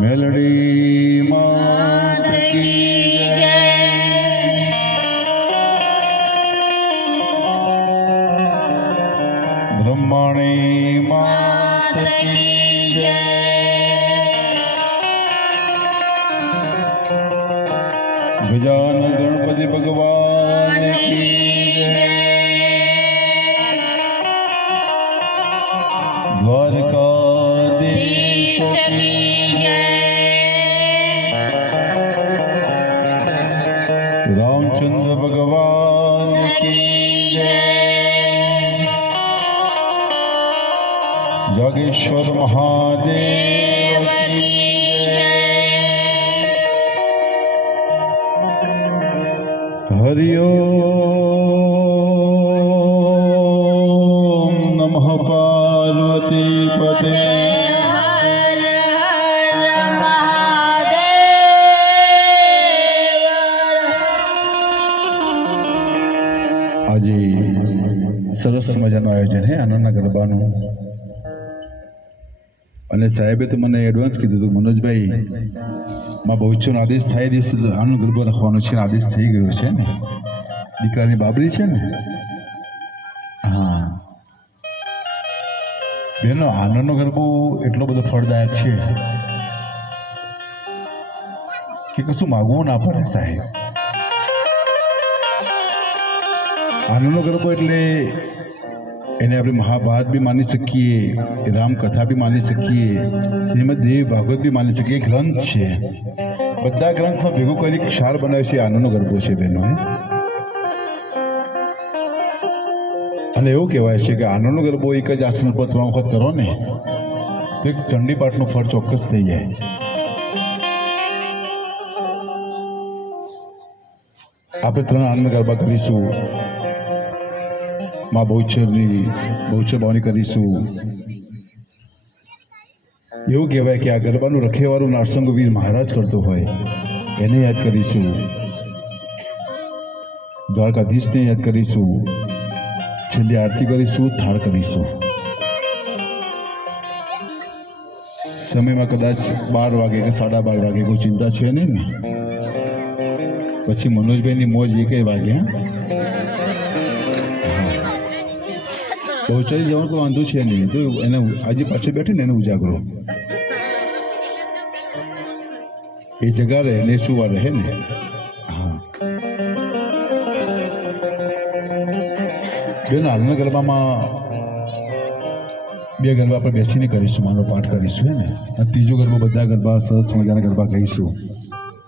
મેલડી માત કી જય, બ્રહ્મણી માત કી જય, ગજાનન ગણપતિ ભગવાન કી જય, દ્વારકાધીશ કી જય, રામચંદ્ર ભગવાન કી જય, જાગેશ્વર મહાદેવ કી જય, હરિ ઓમ નમઃ પાર્વતી પતે. આજે સરસ મજાનું આયોજન હે આનંદના ગરબાનું, અને સાહેબે તો મને એડવાન્સ કીધું હતું, મનોજભાઈ માં બહુચોનો આદેશ થાય દિવસે આનંદ ગરબો રાખવાનો છે. આદેશ થઈ ગયો છે ને, દીકરાની બાબરી છે ને. હા બેનો, આનંદનો ગરબો એટલો બધો ફળદાયક છે કે કશું માગવું ના પડે સાહેબ. આનંદનો ગરબો એટલે એને આપણે મહાભારત બી માની શકીએ, રામકથા બી માની શકીએ, શ્રીમદ દેવ ભાગવત બી માની શકીએ. ગ્રંથ છે, બધા ગ્રંથનો ભેગું કરી ક્ષાર બનાવે છે આનંદનો ગરબો છે બહેનો. અને એવું કહેવાય છે કે આનંદનો ગરબો એક જ આસન પર 3 વખત કરો ને તો એક ચંડીપાઠનું ફળ ચોક્કસ થઈ જાય. આપણે 3 આનંદ ગરબા કરીશું, માં બહુચર બાવની કરીશું. એવું કહેવાય કે આ ગરબાનું રખેવાળું નારસંગ વીર મહારાજ કરતો હોય એને યાદ કરીશું, દ્વારકાધીશને યાદ કરીશું, છેલ્લી આરતી કરીશું, થાળ કરીશું. સમયમાં કદાચ 12 વાગે કે 12:30 વાગે કોઈ ચિંતા છે નહીં ને. પછી મનોજભાઈની મોજ 1 વાગે. પહોંચાઈ જવાનું કોઈ વાંધો છે નહીં, તો એને આજે પાછળ બેઠીને એને ઉજાગરો એ જગા રહે ને સુવા રહે ને. હા બેન, હાલના ગરબામાં 2 ગરબા આપણે બેસીને કરીશું, માનો પાઠ કરીશું હે ને. અને 3જો ગરબો બધા ગરબા સરસ મજાના ગરબા કહીશું,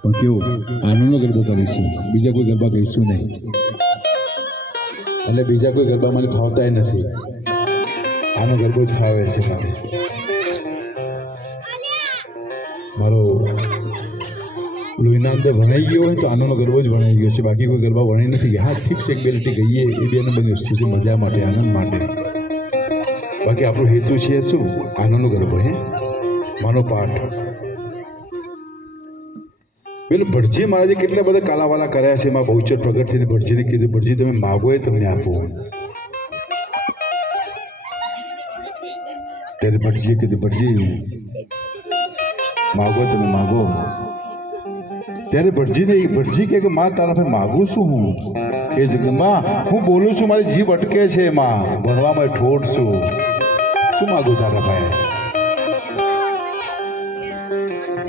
પણ કેવું આનંદનો ગરબો કરીશું, બીજા કોઈ ગરબા કહીશું નહીં. અને બીજા કોઈ ગરબા મને ફાવતા નથી, આનો ગરબો જ ફાવે છે મારો. લોહીનાંદે વણાઈ ગયો હોય તો આનોનો ગરબો જ વણાઈ ગયો છે, બાકી કોઈ ગરબા વણાઈ નથી ગયા. હા ઠીક છે, 1-2 લીટી ગઈએ એ બેને બની વસ્તુ છે, મજા માટે, આનંદ માટે. બાકી આપણો હેતુ છે શું? આનંદનો ગરબો હે, માનો પાઠ. પેલું ભટજી મહારાજે કેટલા બધા કાલાવાલા કર્યા છે. એમાં બહુચર પ્રગટ થઈને ભટજીને કીધું, ભટજી તમે માગો એ તમને આપો. ત્યારે ભટજીએ કીધું, ભટજી માગો તમે માગો. ત્યારે ભટજી કે માં તારા પાસે માગું છું હું? એ જ માં હું બોલું છું, મારી જીભ અટકે છે માં, ભણવામાં ઠોઠ છું, શું માગું તારા પાસે?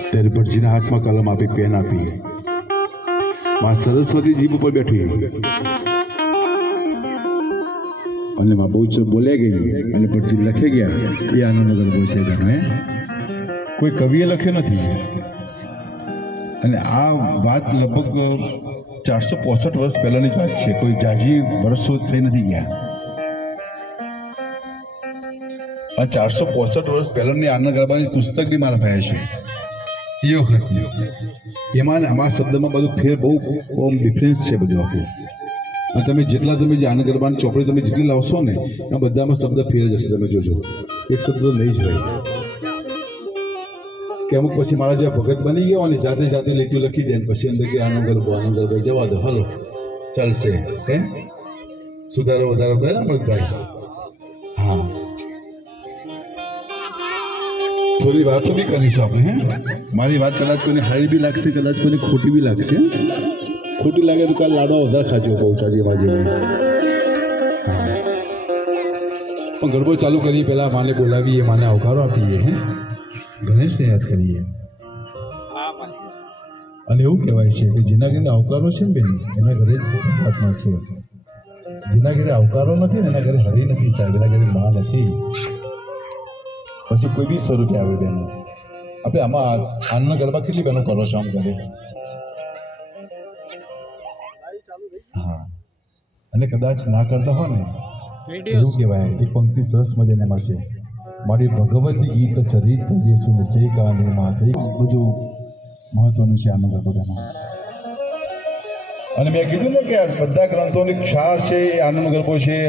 ત્યારે ભટજીના હાથમાં કલમ આપી, પેન આપી. માં સરસ્વતી જીભ ઉપર બેઠી અને માં બહુ બોલે ગઈ અને ભટજી લખી ગયા. એ આનંદનો ગરબો છે બહેનો. કોઈ કવિએ લખ્યો નથી. અને આ વાત લગભગ 465 વર્ષ પહેલાંની જ વાત છે, કોઈ જાજી વર્ષો થઈ નથી ગયા. આ 465 વર્ષ પહેલાંની આનંદ ગરબાની પુસ્તક બી મારા ભાઈ છે એ વખતની. એમાં ને અમારા શબ્દમાં બધું ફેર બહુ ડિફરન્સ છે બધું આપણું. અને તમે જેટલા જે આનંદ ગરબાની ચોપડી તમે જેટલી લાવશો ને એમાં બધામાં શબ્દ ફેર જશે. તમે જોજો, એક શબ્દ તો નહીં જ હોય. કે અમુક પછી મારા જેવા ભગત બની ગયો અને જાતે લીટીઓ લખી દે, પછી અંદર કે આનંદ ગરબો જવા દો, હાલો ચાલશે. હે સુધારો વધારો કરે ને અમૃતભાઈ? હા થોડી વાતો બી કરીશું આપણે. હે, મારી વાત કદાચ કોઈને સારી બી લાગશે, કદાચ કોઈને ખોટી બી લાગશે. ખોટી લાગે તો કાલ લાડવા વધારે ખાજો પહોંચાજી બાજુ. પણ ગરબો ચાલુ કરીએ પહેલાં માને બોલાવીએ, માને આવકારો આપીએ. હે, ગણેશને યાદ કરીએ. અને એવું કહેવાય છે કે જેના ઘરે આવકારો છે ને બેન, એના ઘરે જ આત્મા છે. જેના ઘરે આવકારો નથી ને એના ઘરે હરી નથી સાહેબ, એના ઘરે માં નથી. પછી કોઈ બી સ્વરૂપે આવે બહેનો. આપણે આમાં આનંદ ગરબા કેટલી બહેનો કરો છો આમ ઘરે? હા, અને કદાચ ના કરતા હોય ને એવું કહેવાય એક પંક્તિ સરસ મજાને એમાં છે, મારી ભગવતી ગીત ચરિત જે સુન સે કાને માથે. બધું મહત્વનું છે આનંદ ગરબાનો. અને મેં કીધું ને કે બધા ગ્રંથોની ક્ષાર છે એ આનંદ ગરબો છે.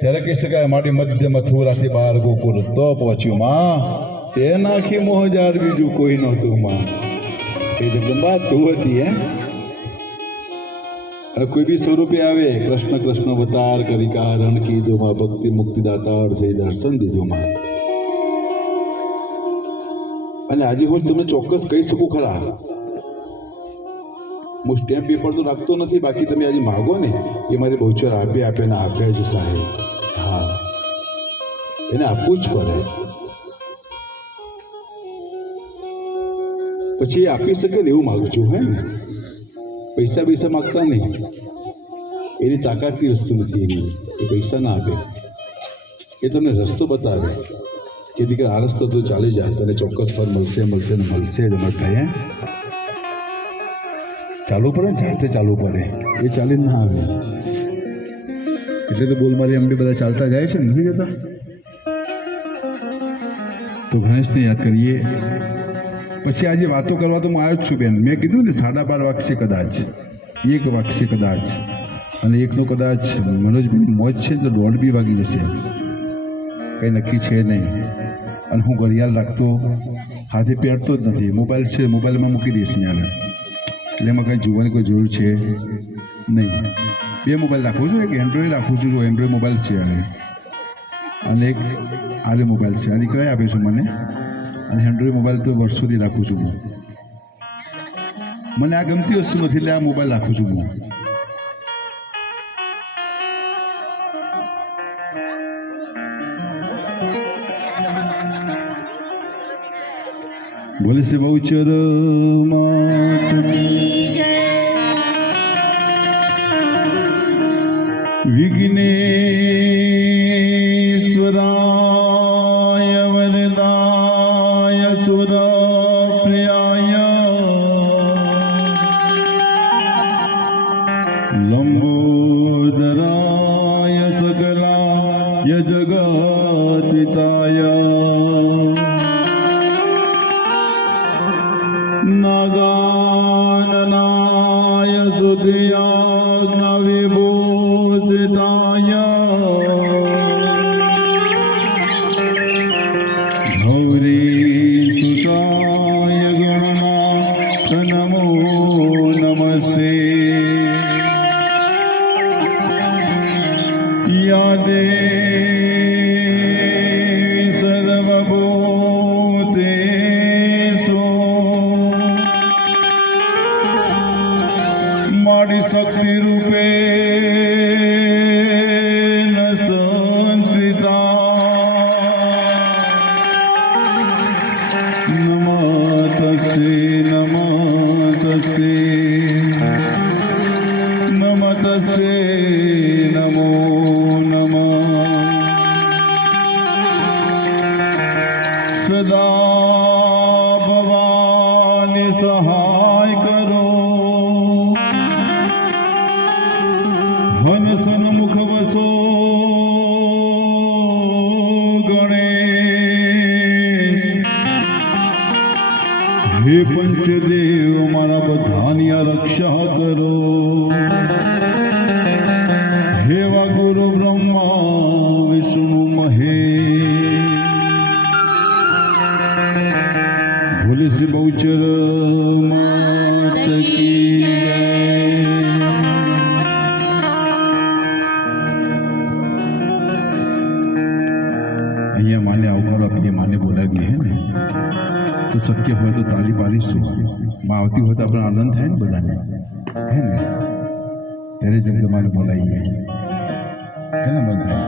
ત્યારે કહી શકાય મારી મધ્ય મથુરાથી બાર ગોકુળ તો પહોંચ્યું માં, તે નાખી મોહજાર બીજું કોઈ નહોતું માં. એ જગદંબા તું હતી. હે, અને કોઈ બી સ્વરૂપે આવે, કૃષ્ણ કૃષ્ણ અવતાર કરી કારણ કીધો માં, ભક્તિ મુક્તિ દાતાર થઈ દર્શન દીધો માં. અને આજે હું તમને ચોક્કસ કહી શકું ખરા, હું સ્ટેમ્પ પેપર તો રાખતો નથી, બાકી તમે આજે માગો ને એ મારી બહુચર આપે ને આપે જ સાહેબ. હા, એને આપવું જ પડે. પછી એ આપી શકે ને એવું માગું છું. હે, પૈસા પૈસા માગતા નહીં, એની તાકાતની વસ્તુ નથી એની. એ પૈસા ના આપે, એ તમને રસ્તો બતાવે કે દીકરા આ રસ્તો તો ચાલી જાય, તને ચોક્કસ ફળ મળશે મળશે ને મળશે જ. એમાં થાય ચાલવું પડે ને, જાતે ચાલવું પડે, એ ચાલીને ના આવે. એટલે તો બોલ મારી એમડી બધા ચાલતા જાય છે, નથી જતા. તો ગણેશને યાદ કરીએ. પછી આજે વાતો કરવા તો હું આવ્યો જ છું બેન. મેં કીધું ને 12:30 વાગશે કદાચ, 1 વાગશે કદાચ, અને એકનો કદાચ મનોજભાઈની મોજ છે તો 1:30 વાગી જશે. કંઈ નક્કી છે નહીં. અને હું ઘડિયાળ રાખતો હાથે પહેરતો જ નથી. મોબાઈલ છે, મોબાઈલમાં મૂકી દઈશ અહીંયા, એટલે એમાં કંઈ જોવાની કોઈ જરૂર છે નહીં. 2 મોબાઈલ રાખું છું, એક એન્ડ્રોઈડ રાખું છું, એન્ડ્રોઈડ મોબાઈલ છે અને એક આરે મોબાઈલ છે. આની કઈ આપે છે મને, અને એન્ડ્રોઈડ મોબાઈલ તો વર્ષોથી રાખું છું હું. મને આ ગમતી વસ્તુ નથી એટલે આ મોબાઈલ રાખું છું હું. બોલે છે બહુચર માત વિઘ્નેશ્વરાય વરદાય સુરપ્રિયાય લંબોદરાય સકલાય જગતિતાય નાગાનનાય સુદયાજ્ઞવિભૂષિતાય ગૌરીસુતાય ગણનાથ નમો નમસ્તે. યા દેવી સર્વભૂતેષુ મારી શક્તિ રૂપે સંસ્કૃતા નમસ્તે નમસ્તે નમસ્તે નમો નમઃ. સદા ભવાની સહાય કરો, હન સન્મુખ વસો ગણેશ. હે પંચદેવ મારા બધાની આ રક્ષા કરો. હે વા ગુરુ બ્રહ્મા વિષ્ણુ મહેશ. ભોલે સે બહુચર માત કી જય. અહીંયા માને આવકારો આપીએ, માને બોલાવીએ. હે ને શક્ય હોય તો તાલી પાડીશું. આવતી હોય તો આપણે આનંદ થાય ને બધાને, હે ને? ત્યારે જગદમાને બોલાવીએ, હે ને બધા?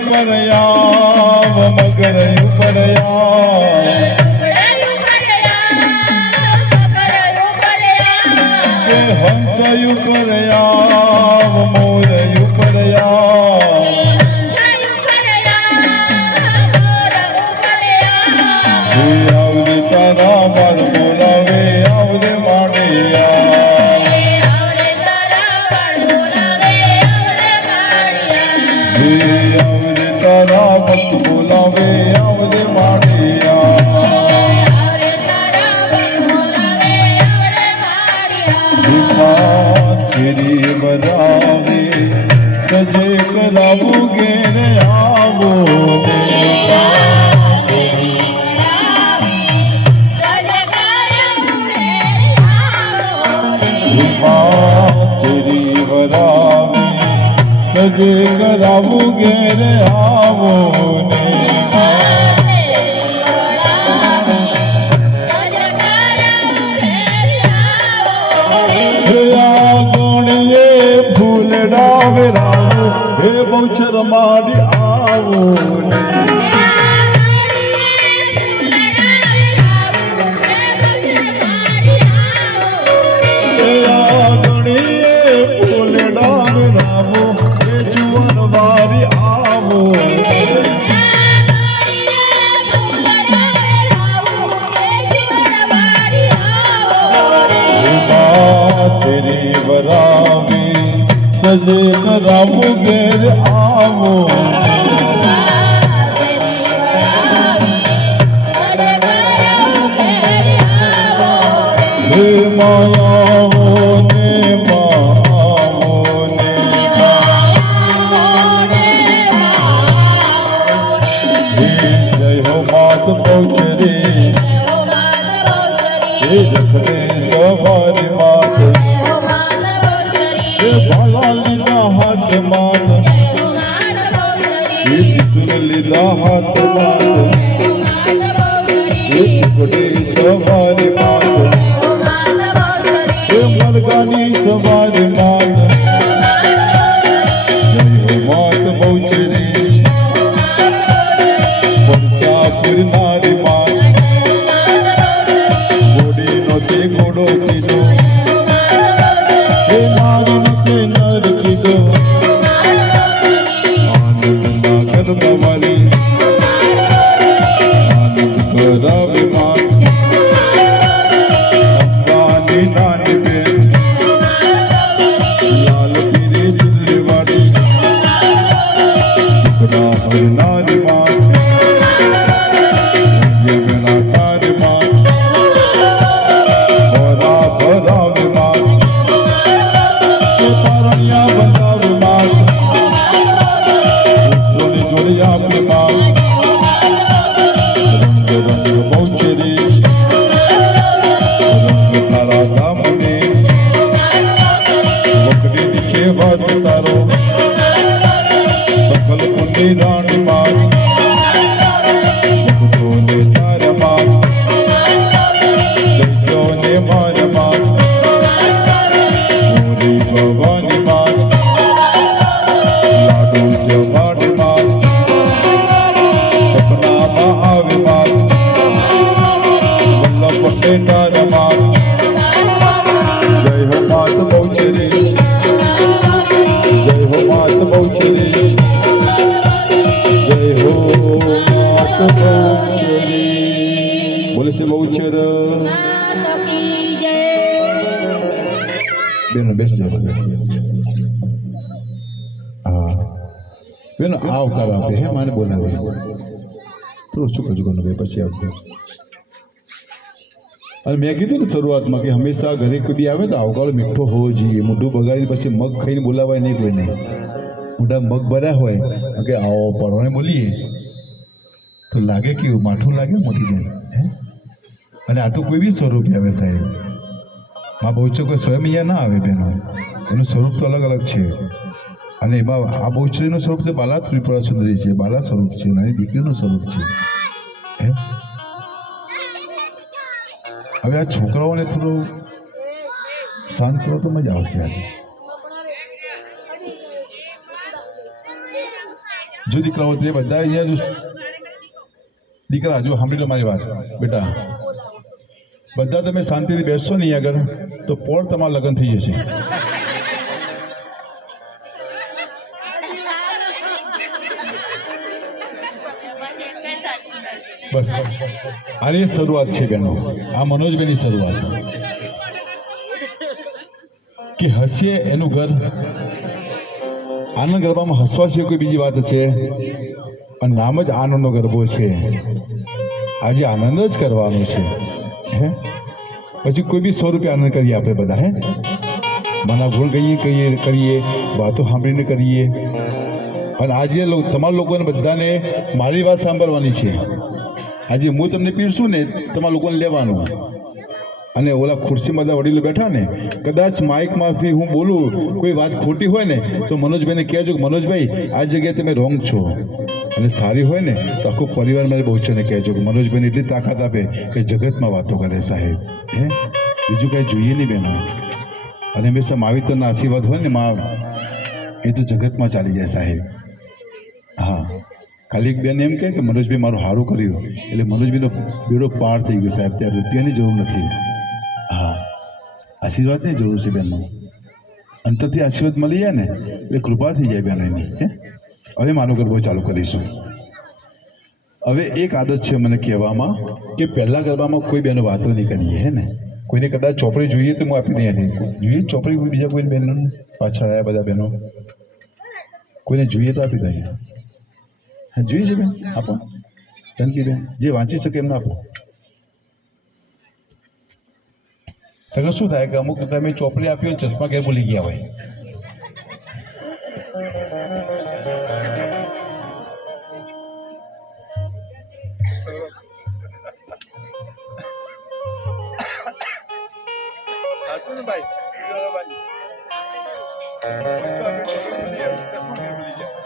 ઉપર આવ મગર ઉપર કે હંસ ઉપર આવ મોર ઉપર આવરે તારા બાર બોલાવે આવરે માડિયા આવરે તારા ભક્ત બોલાવે આવરે માડિયા શ્રી વરાવે સજે કરાવું ઘેર આવો શ્રી વરાવે સજે કરાવું ઘેર આવો ને ગોણીએ ફૂલડા વેરાવો હે બહુચર માડી આવો ને શ્રી વરાવે સજે કરાવું ઘેર આવો હે માયાવો ને માવો ને જય હો માત પહોંચરે હે રખડે સવારી માત ભાલા લીધા હાથ માત લીધા હાથ માત સવારી માત મરગાની સવારી માત જય માત બહુચરી પડચા ફિરનારી માત ઘોડીનો તે ઘોડો કીધો નર કીધો આનંદમાં ગરબવાલી આનંદ કરાવે માત અંબાની નાની બેન લાલ પીરી દિલ્હીવાળી ટુકડા હરનારી માત મેળા તારી માત ભરા ભરાવે માત બંધાવ માત જોડે જોડે આપે માત રંગ રંગ બહુચરી રંગ તારા ગામને વકડી દીછે વાસ તારો સકલ કુંડી રાણી માત ભક્તોને તારા માત દૈત્યોને મારા માત ભવાની માત લાડુ જમાડી માત સપનામાં આવે માત વલ્લભ પેટાર માત જય હો માત બહુચરી જય હો માત બહુચરી જય હો માત બહુચરી બોલે છે બહુચર બેનો બેસજો હા બેનો આવકાર આપે હે માને બોલાવે થોડું શું કજુ ભાઈ પછી આવજો અને મેં કીધું ને શરૂઆતમાં કે હંમેશા ઘરે કદી આવે તો આવકારો મીઠો હોવો જોઈએ મોઢું બગાડીને પછી મગ ખાઈને બોલાવાય નહીં કોઈને મોઢા મગ ભર્યા હોય કે આવો પડવાને બોલીએ તો લાગે કેવું માઠું લાગે મોટી જાય હે અને આ તો કોઈ બી સ્વરૂપે આવે સાહેબ માં બહુચર કોઈ સ્વયં અહીંયા ના આવે બેનો એનું સ્વરૂપ તો અલગ અલગ છે અને એમાં આ બહુચરીનું સ્વરૂપ તો બાલા ત્રિપુરા સુંદરી છે બાલા સ્વરૂપ છે નાની દીકરીનું સ્વરૂપ છે હે હવે આ છોકરાઓને થોડું શાંત કરો તો મજા આવશે આજે જો દીકરાઓ તે બધા અહીંયા જો દીકરા જો સાંભળી લો મારી વાત બેટા, બધા તમે શાંતિથી બેસશો નહીં આગળ તો પોળ તમારા લગ્ન થઈ જશે. બસ આની શરૂઆત છે બહેનો, આ મનોજભાઈની શરૂઆત કે હસીએ એનું ઘર આનંદ ગરબામાં હસવા છે કોઈ બીજી વાત છે, અને નામ જ આનંદનો ગરબો છે. આજે આનંદ જ કરવાનો છે હે, પછી કોઈ બી 100 રૂપિયા આનંદ કરીએ આપણે બધા હે, મના ગુણ કરીએ વાતો સાંભળીને કરીએ. અને આજે તમારા લોકોને બધાને મારી વાત સાંભળવાની છે. આજે હું તમને પીરશું ને તમારા લોકોને લેવાનું. અને ઓલા ખુરશીમાં બધા વડીલો બેઠા ને, કદાચ માઇકમાંથી હું બોલું કોઈ વાત ખોટી હોય ને તો મનોજભાઈને કહેજો કે મનોજભાઈ આ જગ્યાએ તમે રોંગ છો, અને સારી હોય ને તો આખો પરિવાર મારે બહુચોને કહેજો કે મનોજભાઈને એટલી તાકાત આપે કે જગતમાં વાતો કરે સાહેબ હે, બીજું કાંઈ જોઈએ નહીં બહેનો. અને હંમેશા માવિતરના આશીર્વાદ હોય ને મા, એ તો જગતમાં ચાલી જાય સાહેબ. હા, ખાલી એક બેન એમ કહે કે મનોજભાઈ મારું સારું કર્યું એટલે મનોજભાઈનો બેડો પાર થઈ ગયો સાહેબ, ત્યાં રૂપિયાની જરૂર નથી. હા, આશીર્વાદની જરૂર છે બેનનો. અંતરથી આશીર્વાદ મળી જાય ને એટલે કૃપા થઈ જાય બેન એની હે. હવે માનો ગરબો ચાલુ કરીશું. હવે એક આદત છે મને કહેવામાં કે પહેલાં ગરબામાં કોઈ બેનો વાતો નહીં કરીએ હે ને. કોઈને કદાચ ચોપડી જોઈએ તો હું આપી દઈ હતી. જોઈએ ચોપડી બીજા કોઈ બહેનો પાછળ આવ્યા બધા બહેનો, કોઈને જોઈએ તો આપી દઈએ. હા જોઈએ છે બેન, આપો બેન, જે વાંચી શકે એમને આપો. તો શું થાય કે અમુક તમે ચોપડી આપી હોય ચશ્મા ઘેર ભૂલી ગયા હોય. સાચું ને ભાઈ, ચશ્મા ઘેર ભૂલી ગયા.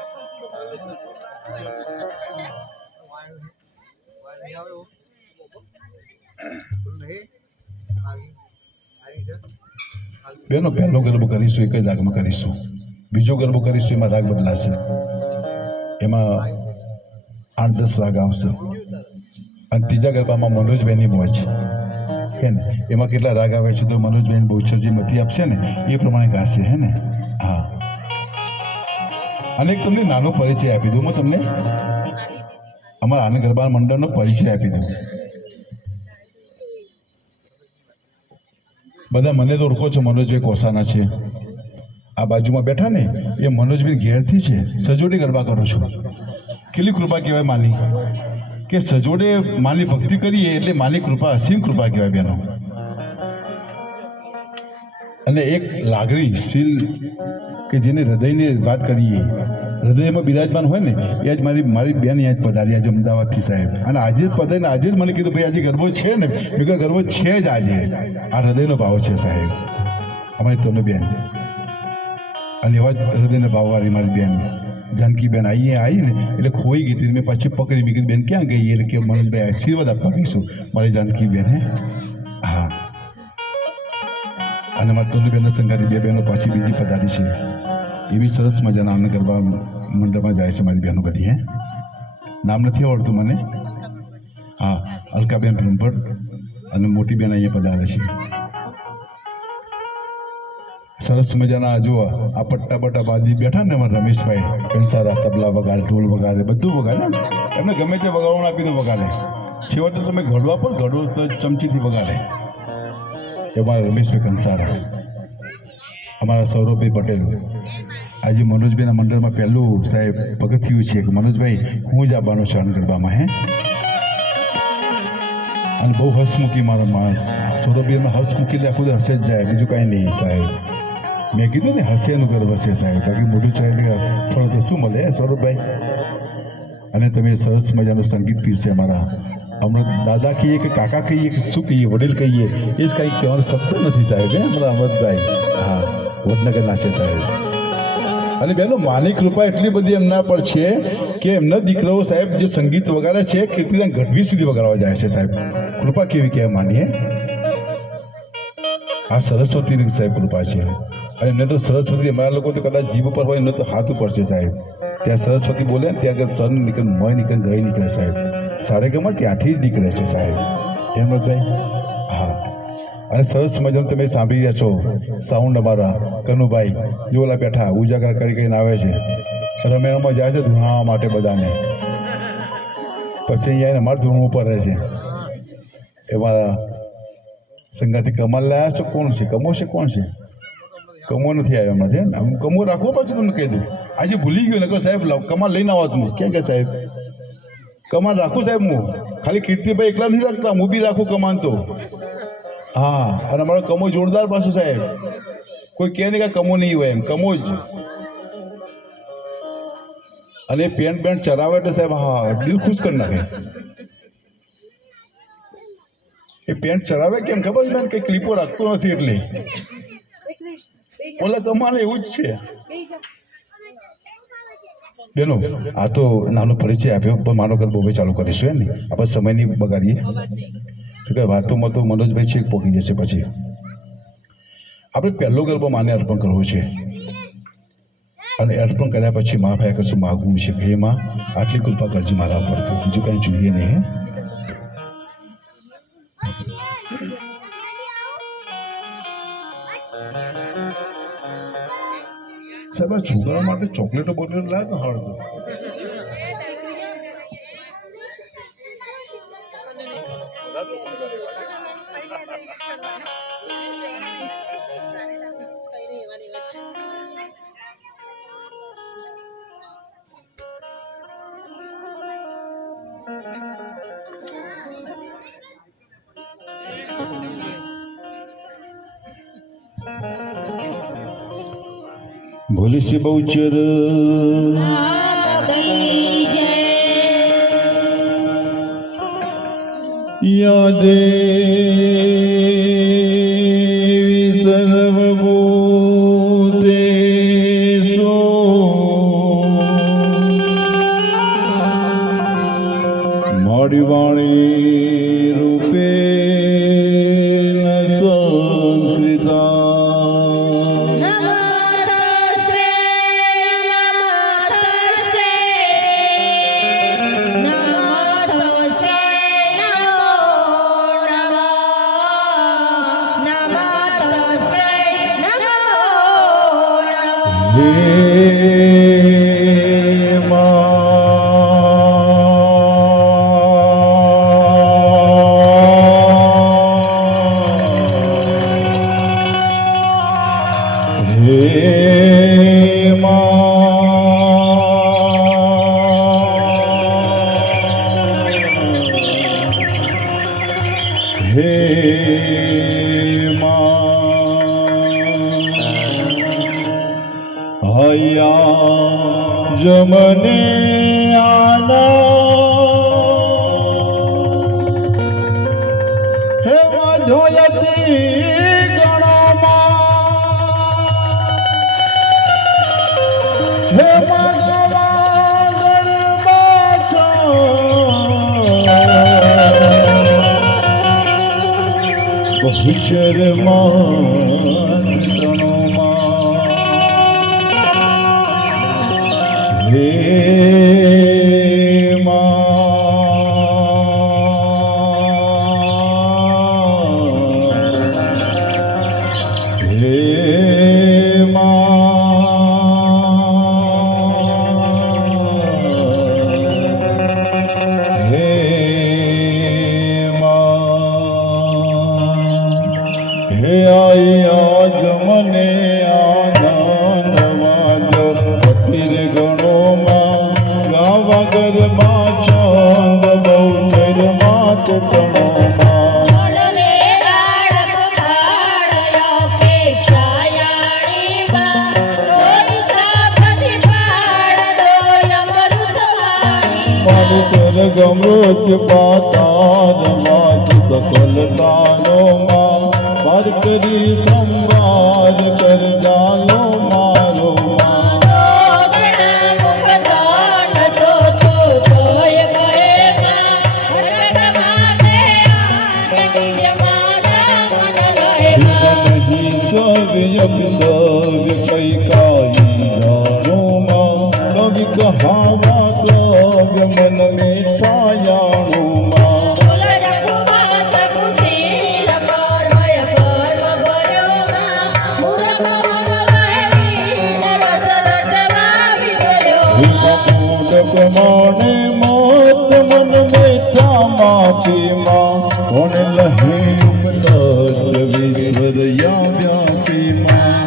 બેનો પહેલો ગરબો કરીશું એક જ રાગમાં કરીશું, બીજો ગરબો કરીશું એમાં રાગ બદલાશે, એમાં 8-10 રાગ આવશે. અને ત્રીજા ગરબામાં મનોજભાઈની મોજ હે ને, એમાં કેટલા રાગ આવે છે તો મનોજભાઈની બહુચર જે મતી આપશે ને એ પ્રમાણે ગાશે હે ને. હા, અને એક તમને નાનો પરિચય આપી દઉં હું તમને, અમારા આનંદ ગરબા મંડળનો પરિચય આપી દઉં. બધા મને તો ઓળખો છો, મનોજભાઈ કોસાના છે. આ બાજુમાં બેઠા ને એ મનોજભાઈ ઘેરથી છે, સજોડે ગરબા કરું છું. કેટલી કૃપા કહેવાય માની, કે સજોડે માની ભક્તિ કરીએ એટલે માની કૃપા અસીમ કૃપા કહેવાય બેનો. અને એક લાગણી શીલ કે જેને હૃદયની વાત કરીએ, હૃદયમાં બિરાજમાન હોય ને એ જ મારી બેન અહીંયા જ પધારી આજે અમદાવાદથી સાહેબ. અને આજે જ પધારીને આજે જ મને કીધું ભાઈ આજે ગરબો છે ને, મેં કહ્યું ગરબો છે જ આજે. આ હૃદયનો ભાવ છે સાહેબ અમારી તમને બેન, અને એવા જ હૃદયના ભાવવાળી મારી બેન જાનકી બેન આવી ને એટલે ખોઈ ગઈ હતી. મેં પાછી પકડી મેં કીધું બેન ક્યાં ગઈ, એટલે કે મનોજભાઈ આશીર્વાદ આપવા ગઈશું મારી જાનકી બેન હે. હા, અને મારી તમને બેનના સંગાતી 2 બહેનો પાછી બીજી પધારી છે, એ બી સરસ મજાના આનંદ ગરબા મંડળમાં જાય છે મારી બહેનો બધી હે. નામ નથી આવડતું મને. હા, અલકાબેન બ્રહ્મભટ્ટ અને મોટી બેન અહીંયા પધારે છે. સરસ મજાના જો આ પટ્ટા બાંધી બેઠા ને અમારા રમેશભાઈ કંસારા, તબલા વગાડે, ઢોલ વગાડે, બધું વગાડે. એમને ગમે તે વગાડવાનું આપી દો વગાડે. છેવટે તમે ઘડવા પણ ઘડો તો ચમચીથી વગાડે. એ અમારા રમેશભાઈ કંસારા, અમારા સૌરભભાઈ પટેલ. આજે મનોજભાઈના મંડળમાં પહેલું સાહેબ પગથિયું છે કે મનોજભાઈ હું જ આવવાનો છું આનંદ ગરબામાં હે. અને બહુ હસમુખી મારો માણસ સૌરભભાઈમાં હસમુખી એટલે આખું હસે જ જાય, બીજું કાંઈ નહીં સાહેબ. મેં કીધું ને હસેનું ગર્વ છે સાહેબ, બાકી મોઢું ચાલે થોડું તો શું મળે સૌરભભાઈ. અને તમે સરસ મજાનું સંગીત પીરશે અમારા. હમણાં દાદા કહીએ કે કાકા કહીએ કે શું કહીએ, વડીલ કહીએ, એ જ કંઈક કહેવાનો શબ્દ નથી સાહેબ હે અમારા અમૃતભાઈ. હા, વડનગરના છે સાહેબ. અને બેનો માની કૃપા એટલી બધી એમના પર છે કે એમના દીકરાઓ સાહેબ જે સંગીત વગાડે છે કીર્તિદાન ગઢવી સુધી વગાડવા જાય છે સાહેબ. કૃપા કેવી કહેવાય માનીએ. આ સરસ્વતીની સાહેબ કૃપા છે. અને એમને તો સરસ્વતી અમારા લોકો તો કદાચ જીભ ઉપર હોય એમને તો હાથ ઉપર છે સાહેબ. ત્યાં સરસ્વતી બોલે ને ત્યાં આગળ સર નીકળે, મય નીકળે, ગઈ નીકળે સાહેબ. સારેગામાં ત્યાંથી જ નીકળે છે સાહેબ. હેમંતભાઈ, હા. અને સરસ મજાનું તમે સાંભળી રહ્યા છો સાઉન્ડ અમારા કનુભાઈ જો ઓલા બેઠા ઉજાગર કરી કરીને આવે છે, રમેણમાં જાય છે ધૂણાવા માટે બધાને, પછી અહીંયા અમારે ધૂણવું પડે છે. એ મારા સંગાથી કમલ લાયા છો, કોણ છે કમો છે, કોણ છે કમો નથી આવ્યો એમાંથી. ને કમો રાખવો પછી તમને કહી દઉં, આજે ભૂલી ગયો ને કહો સાહેબ કમાલ લઈને આવત હું ક્યાં કે સાહેબ કમાન રાખું સાહેબ, હું ખાલી કીર્તિભાઈ એકલા નહીં રાખતા, હું બી રાખું કમાન તો. હા, અને અમારો કમો જોરદાર પાછું સાહેબ, કોઈ કહે નહીં કે કમો નહીં હોય, એમ કમો જ. અને પેન્ટ ચરાવે એટલે સાહેબ હા દિલ ખુશ કરી નાખે. એ પેન્ટ ચરાવે કેમ ખબર છે કે ક્લિપો રાખતો નથી એટલે ઓલા કમાને એવું જ છે. બેનો આ તો નાનો પરિચય આપ્યો, પણ માનો ગરબો ભાઈ ચાલુ કરીશું એમ ને, આપણે સમય નહીં બગાડીએ. વાતોમાં તો મનોજભાઈ છેક પોકી જશે. પછી આપણે પહેલો ગરબો માને અર્પણ કરવો છે, અને અર્પણ કર્યા પછી મા ભાઈ કશું માગવું છે કે એમાં આટલી કૃપા કરજી મારા ઉપર, બીજું કંઈ જોઈએ નહીં. સાહેબ આ છોકરા માટે ચોકલેટો બોકલેટો લાવે તો હળતો भोले से बहुचर यादे सर्वभूतेषु माड़ी वाणी रूपे जमने आना हे मधोयती गणमा हे मगवा गरबा बहुचर मान गणमा हे गमृत पातार वास सकल तानो मां बार करी संवार कर जालो मारो सब कई काई जानो मां कवि कह ભાવા કાવ્ય મન મીઠાયાણું માં પ્રમાણે મોત મન મીઠા માથી માં કોણ લહે વિશ્વર યા વ્યાપી માં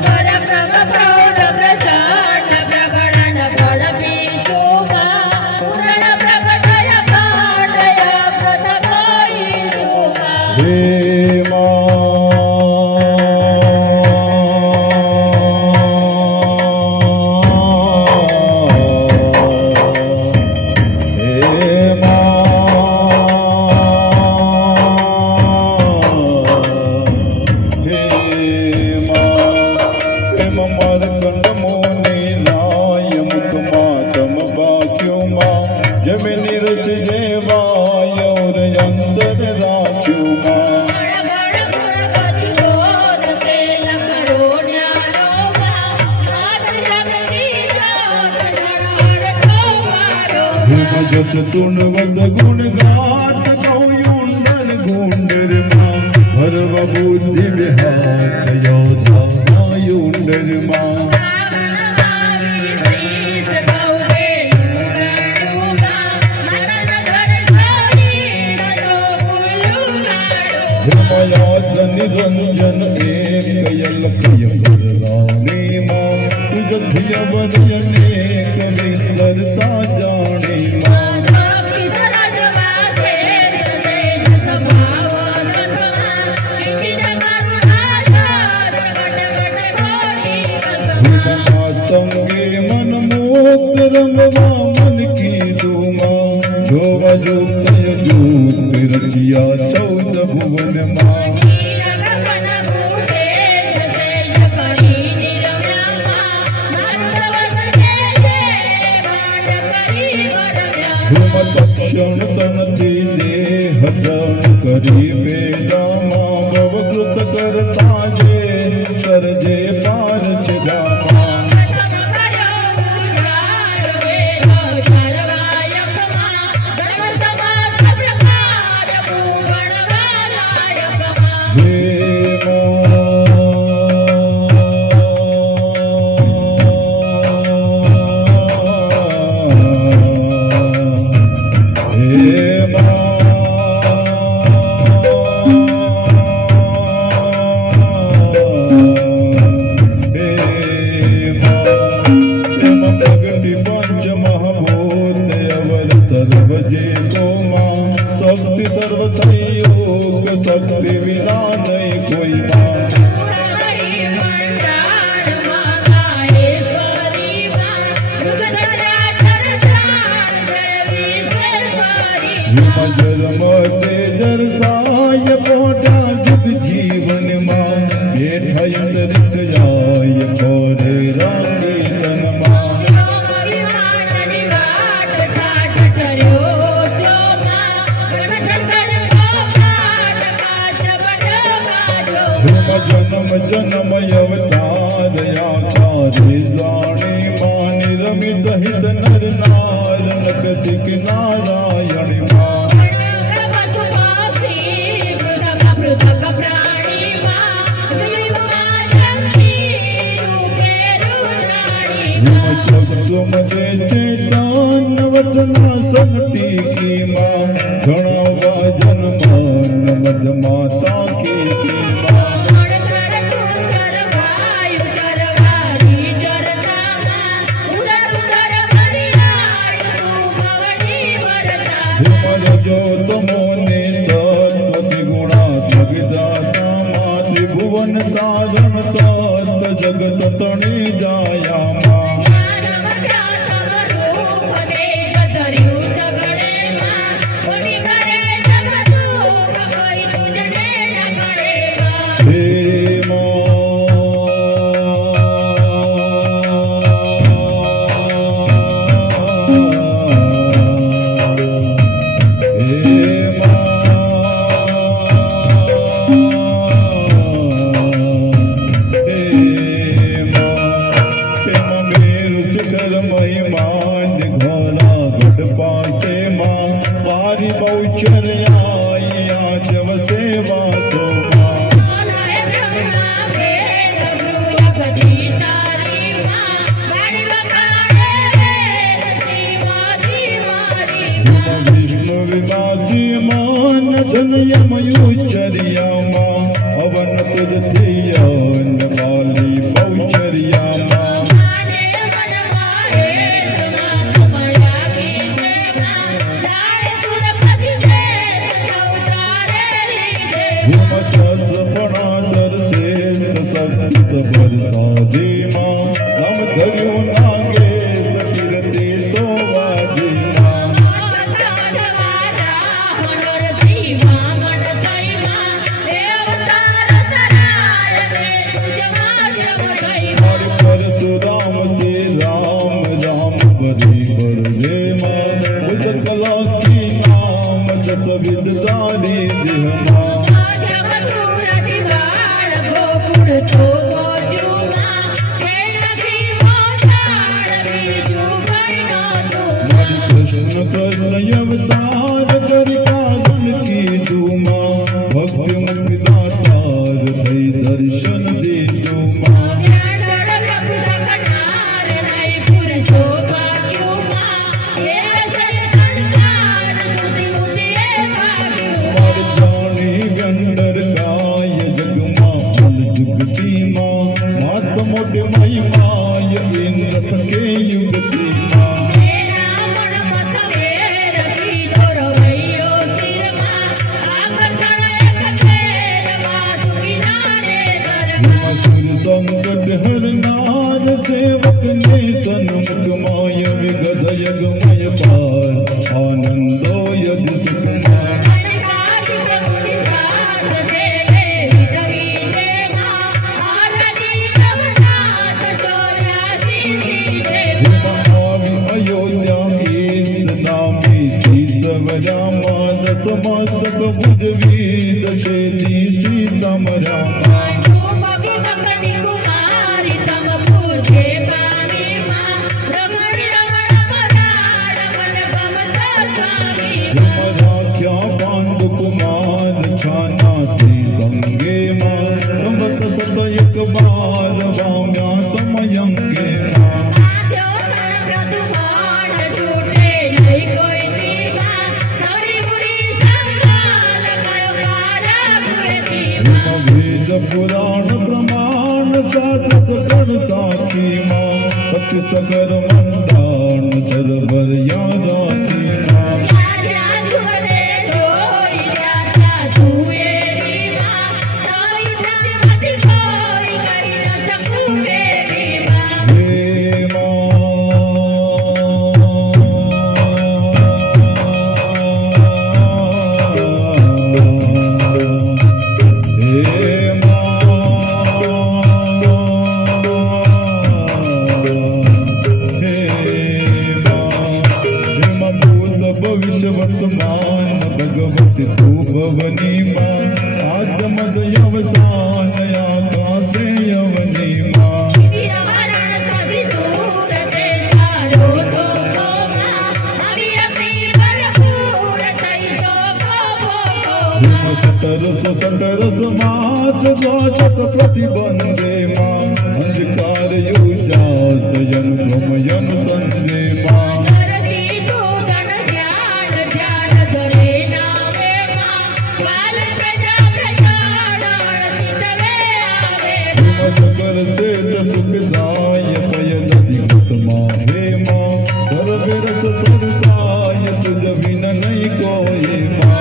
જમીની રસ જેવાય અંદર રાખ્યું જસ તુણવદ ગુણ ગાત કૌયુંડર ગુંડર માં ભરવ બુદ્ધિ વિહાર યોધા યુંડર માં નિરંજન એક યલકય રાણી માં તુજ ધિય બરયનેક વિસ્તરતા જાણી માં તંગે મન મુક્ત રમવા મન કીધું માં જોવા જોતય દૂત રચિયા 14 ભુવન માં ક્ષણ તનથી દેહ જણ કરી વેદામાં ભવકૃત કરતા જે સરજે પાર છે ધામા શક્તિ સર્વ સંયોગ શક્તિ વિના નહીં કોઈ માં જન્મ તેજર સાય પોટા જુગ જીવન માં બેઠય અંતરિક્ષ જાય ખોરે રાખી તન માં જન્મ જન્મ અવતાર આકારે જાણી માં નિરમિત હિત નર નાર નગતિક નારાયણ માં સુમદે ચેતન વચના સંટીકી માં ઘણા જન્મ મદ માતા કી માં જો તમોને સત્વતિ ગુણાત્મક દાતા ત્રિભુવન સાધન સત જગત તણી જાયા માં જનયમયુચર્યામાં અવન તુજથી અન્નવાલી બહુચર્યામાં પુરાણ પ્રમાણ સાધક કર સાખીમાં સત્ય સગર મંડાણ સરભર યાદાખીમાં સટરસ માસ વાચક પ્રતિબંધે માં અંધકાર યુજાત જન ભ્રમયન સંધે માં સકર શેઠ સુખદાય પય નદી કુટમાં હે માં સર્વે રસ સરસાય તુજ વિન નહીં કોઈ માં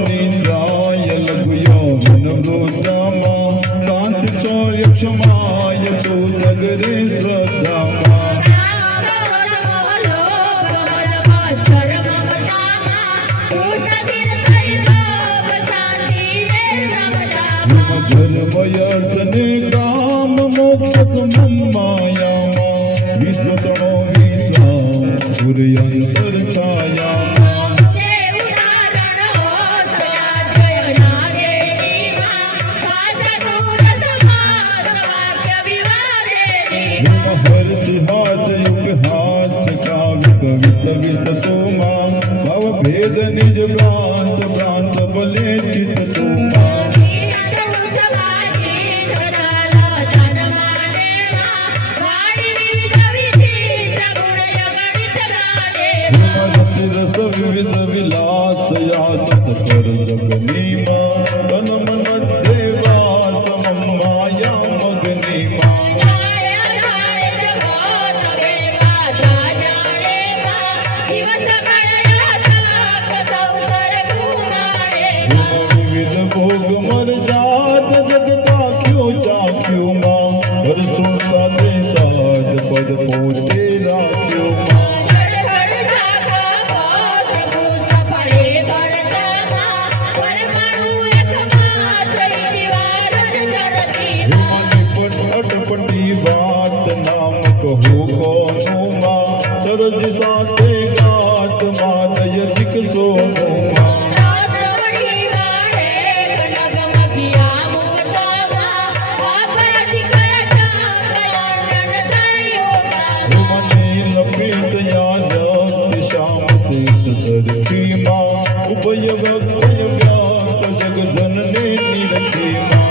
નિંદ્રાય લઘુયો વનવૃતામાં શાંતિ ચોર્ય ક્ષમાય તો સગરે શ્રદ્ધામાં ધર્મયર્થને કામ મોક્ષ મમ્માયામાં વિશ્વતણો વિશ્રામ સૂર્યંતર છાયામાં કવિત સોમા ભવ ભેદ નિજ પ્રાંત પ્રાંત બલે ચિત સોમા વિવિધ વિલાસ યાસત કર જગની માં તન મન દેવા સમમ માયા મગની માં વિવિધ ભોગ મર જાત જગતા ક્યો ચાખ્યો માં હર સુણતા તે સાજ પદ પોતે રાખ્યો માં અટપટી વાત નામ કહું કોનું માં સરજ સાથે ગાત માદય દિક સોનું માં લપિત યાદ શ્યામ તીર્થ સરખી માં ઉભય ભક્તય વ્યાત જગધનને નિરખી માં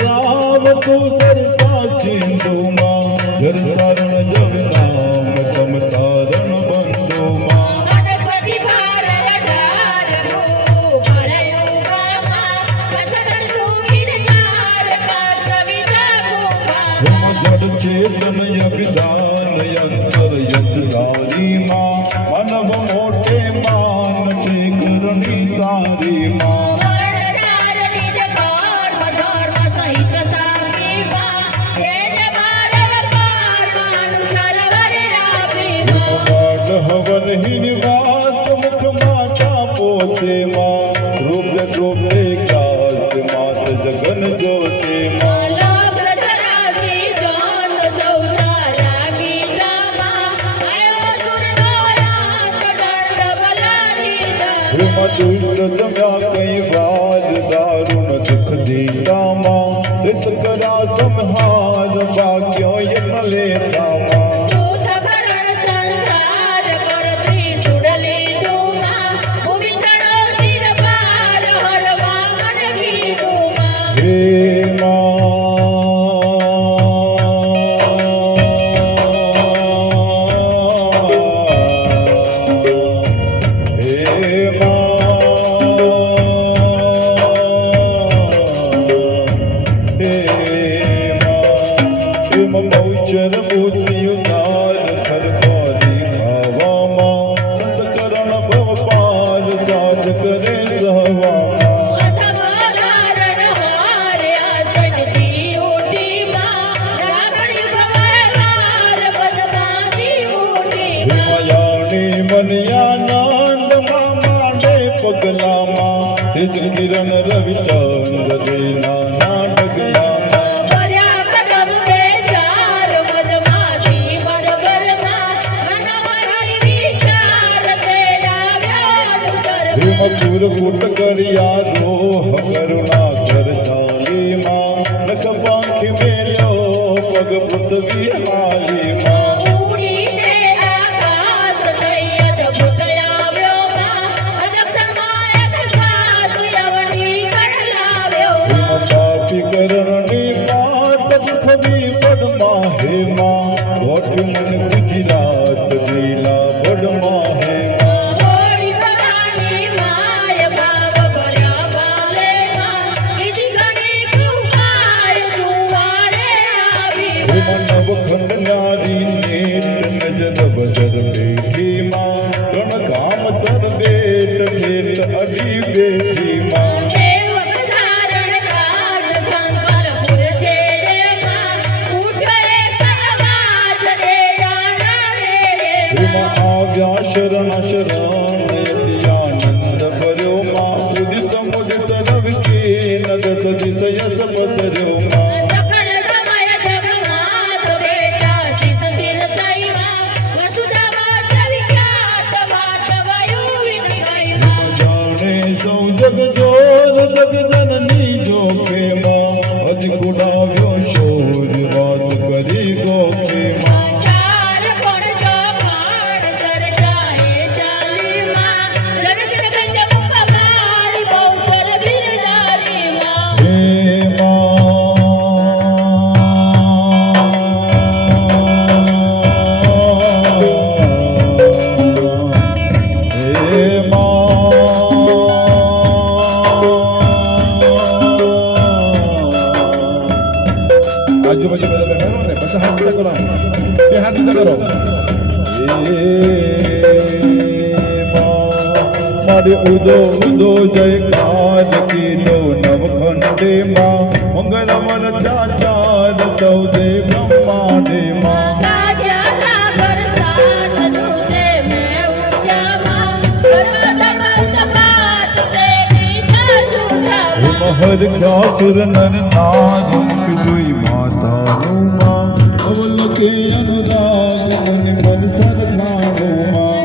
રામ તું સરસા સિંધુ માં જર તારણ જગ નામ તમ તારણ બંધુ માં જડ ચેતન અભિધાન યંત્ર યજદારી માં માનવ મોટે માન છે કરણી તારી માં હવન નિવાસ મુખ માતા પોતે માં રૂપ રૂપે કાસ માત જગન જોતે માં દુષ્ટ જમ્યા કઈ વાર દારૂણ દુઃખ દેતા માં હિત કરા સંહાર ભાગ્ય યન લેતા માં બહુચર મોતી ઉતાર ખરખોરી ખાવામાં સંત કરણ ભવ પાર સાધ કરે સહવામાં મનયાનંદ માં માંડે પગલામાં તેજ કિરણ રવિચંદ્ર દેના નાટકલા પૂર કૂટ કર્યા રોહ કરુણા કર ચાલી માં નખ પાંખી મેલ્યો પગ પૃથ્વી હાલી માં પાપી કરણી પાત પૃથ્વી પડમાં હે માં વોટ મન ગુજરાત જીલા પડમાં હે નવ ખંડ નારી નેટ નજર બજર બેઠી માં રણ કામ તર બેટ ઠેઠ અડી બેઠી માં આવ્યા શરણ શરણ આનંદ ભર્યો માં ઉદિત મુદિત રવિ કે નદ સદિશ યસ બસર્યો માં જગજોર જગજનની જોકે માં અજ કુડાવ્યો શોર વાસ કરી ગોકે માં મારે ઉદો ઉદો જયકાર કીધો નવખંડે માં મંગલ મન ચાચાર ચૌદે બ્રહ્માંડે માં મહર ખ્યાસુર નર નારી જોઈ માતાનું માં અવલ કે અનુરાગ મને મન સરખાણું માં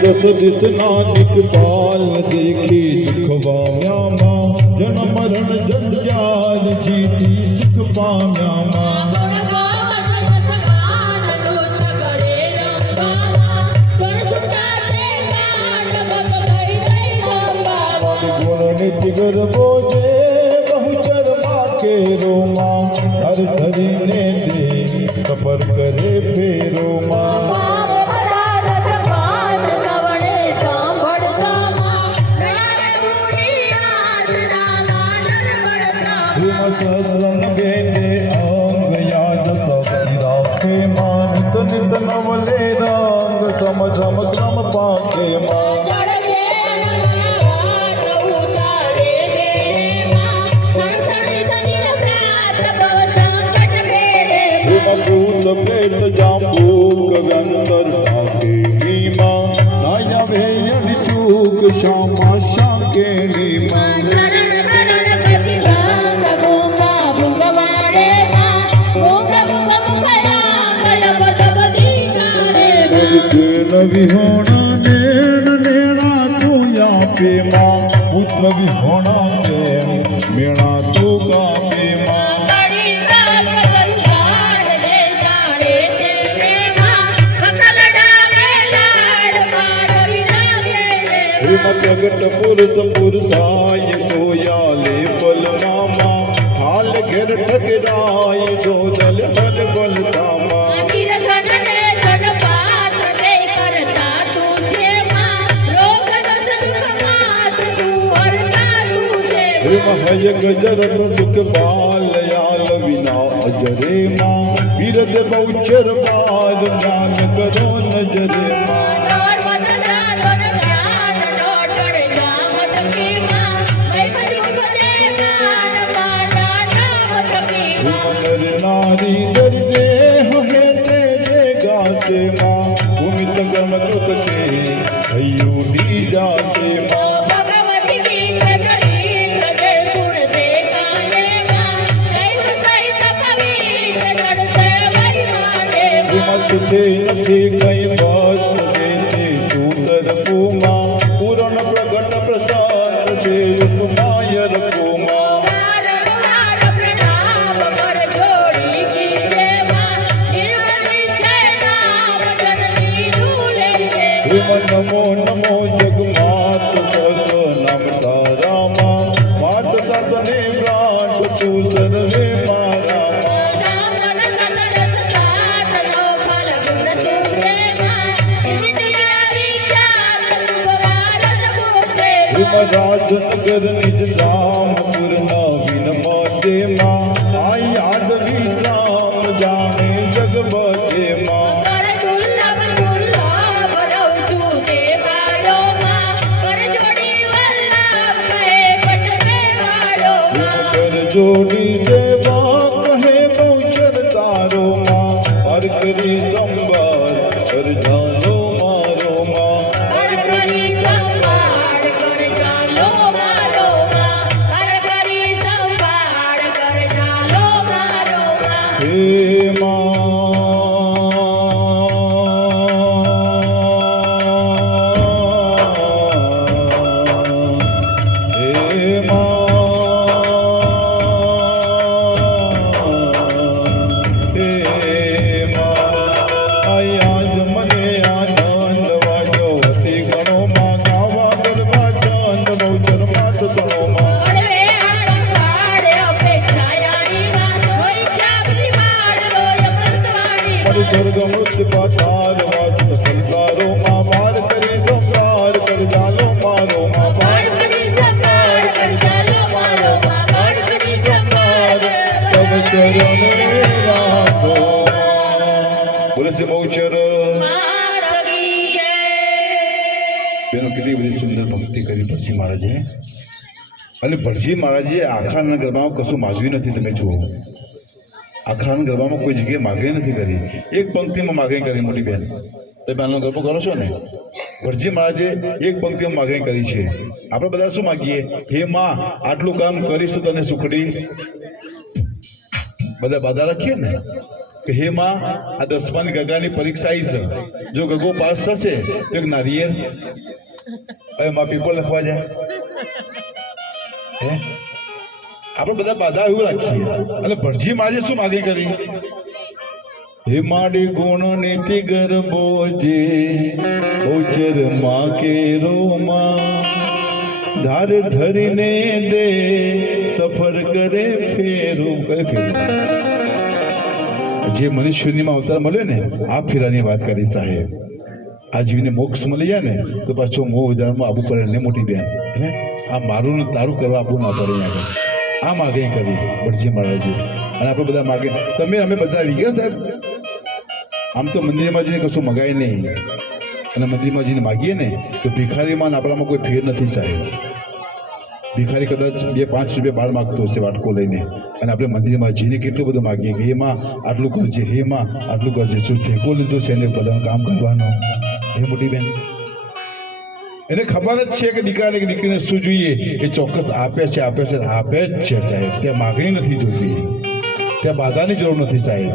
દસ દિશ નાનિક પાલ દેખી સુખ પામ્યા માં જન્મ મરણ જંજાલ જીતી સુખ પામ્યા માં जिगर बोझे बहुचर माके रोमा हर धरीने दे सफर करे फेरो माँ सहस्रन गेंदे अंग याद सबकी राखे माँ नित नित नवले रंग सम सम क्रम पाके माँ भूत प्रेत जांबू गगंतर भागे नीमा नाया भेयन चूक श्यामा शाके नीमा विहोणा नैन नैना तू या पे माँ पुत्र विहोणा नैन मेणा तू का पे माँ जगत पुरुष पुरुषाय सोयाले बल मामा हाल घेर ठकराय सो दल बल बल सामा हय गजर सुख बालयाल विना अजरे माँ वीरद बहुचर बार ज्ञान करो नजरे माँ नारी दर्दे है तेरे गाते माँ उमित गम कृत के अयूडी जाते माँ तुझे नथी कई बात देते सुंदर पुमा पूर्ण प्रगट प्रसाद से उपमायर पुमा नमो नमो जगमात सत नम तारा माँ मात सतने प्राण तू सर्वे मारा राजनगर निज रामपुर नवीन माते माँ आई याद विश्राम जाने जग बचे माँ जोड़ी सेवा कहे बहुचर तारो माँ हर करी संभाल कर जानो मारो माँ हर करी संभाल कर जानो मारो माँ हर करी संभाल कर जानो मारो माँ हे माँ स्वर्ग मृत्यु पाताल वाच संसारो माँ पार करे संसार कर जालो मारो माँ पार करे संसार कर जालो મહારાજે. અને ભટજી મહારાજે આખાના ગરબામાં કશું માગ્યું નથી. તમે જુઓ, આખાના ગરબામાં કોઈ જગ્યાએ માગણી નથી કરી. એક પંક્તિમાં માગણી કરી. મોટી બેન, તમે આનો ગરબો કરો છો ને, ભટજી મહારાજે એક પંક્તિમાં માગણી કરી છે. આપણે બધા શું માગીએ? હે માં, આટલું કામ કરીશ તો તને સુખડી. બધા બાધા રાખીએ ને કે હે માં, આ 10માની ગગાની પરીક્ષા આવી છે, જો ગગો પાસ થશે તો એક નારિયેળ. હવે માં પેપર લખવા જાય. હે, આપણે બધા બાધા એવું રાખીએ. અને ભટજી મહારાજે શું માગણી કરી? હે માડી ગુણ નીતિ ગરબો જે ઓચર માં કેરો માં, ધાર ધરીને દે સફર કરે ફેરો. કઈ ફેરો? જે મનુષ્યનીમાં અવતાર મળ્યો ને, આ ફેરાની વાત કરી સાહેબ. આ જીવને મોક્ષ મળી જાય ને તો પાછો મોહ બજારમાં આવવું પડે ને. મોટી બેન, હે, આ મારું ને તારું કરવા આપવું ના પડે. આગળ આ માગણી કરી ભટજી મહારાજે. અને આપણે બધા માગે, તમે અમે બધા આવી ગયા સાહેબ. આમ તો મંદિરમાં જઈને કશું મગાય નહીં. અને મંદિરમાં જઈને માગીએ ને તો ભિખારીમાં આપણામાં કોઈ ફેર નથી સાહેબ. ભિખારી કદાચ 2-5 રૂપિયા બાળ માગતો હશે વાટકો લઈને, અને આપણે મંદિરમાં જઈને કેટલું બધું માગીએ કે એમાં આટલું કરજે, હે માં આટલું કરજે. શું ઠેકો લીધો છે એને બધાનું કામ કરવાનો? એ મોટી બેન, એને ખબર જ છે કે દીકરાને કે દીકરીને શું જોઈએ એ ચોક્કસ આપે છે, આપે છે, આપે જ છે સાહેબ. ત્યાં માગણી નથી જોતી, ત્યાં બાધાની જરૂર નથી સાહેબ.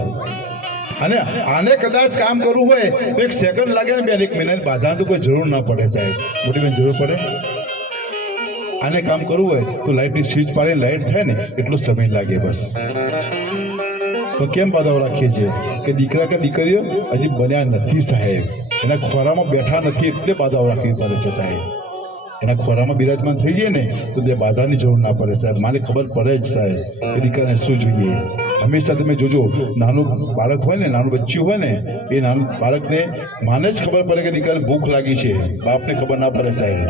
અને આને કદાચ કામ કરવું હોય તો 1 સેકન્ડ લાગે ને બેન, 1 મિનિટ. બાધા તો કોઈ જરૂર ના પડે સાહેબ. મોટી બેન, જરૂર પડે? આને કામ કરવું હોય તો લાઇટની સ્વિચ પાડીને લાઇટ થાય ને એટલો સમય લાગે બસ. તો કેમ બાધાઓ રાખીએ છીએ કે દીકરા કે દીકરીઓ હજી બન્યા નથી સાહેબ, એના ખોરામાં બેઠા નથી એટલે બાધાઓ રાખવી પડે છે સાહેબ. એના ખોરામાં બિરાજમાન થઈ જાય ને તો તે બાધાની જરૂર ના પડે સાહેબ. માને ખબર પડે જ સાહેબ કે દીકરાને શું જોઈએ. હંમેશા તમે જોજો, નાનું બાળક હોય ને, નાનું બચ્ચું હોય ને, એ નાનું બાળકને માને જ ખબર પડે કે દીકરાને ભૂખ લાગી છે, બાપને ખબર ના પડે સાહેબ.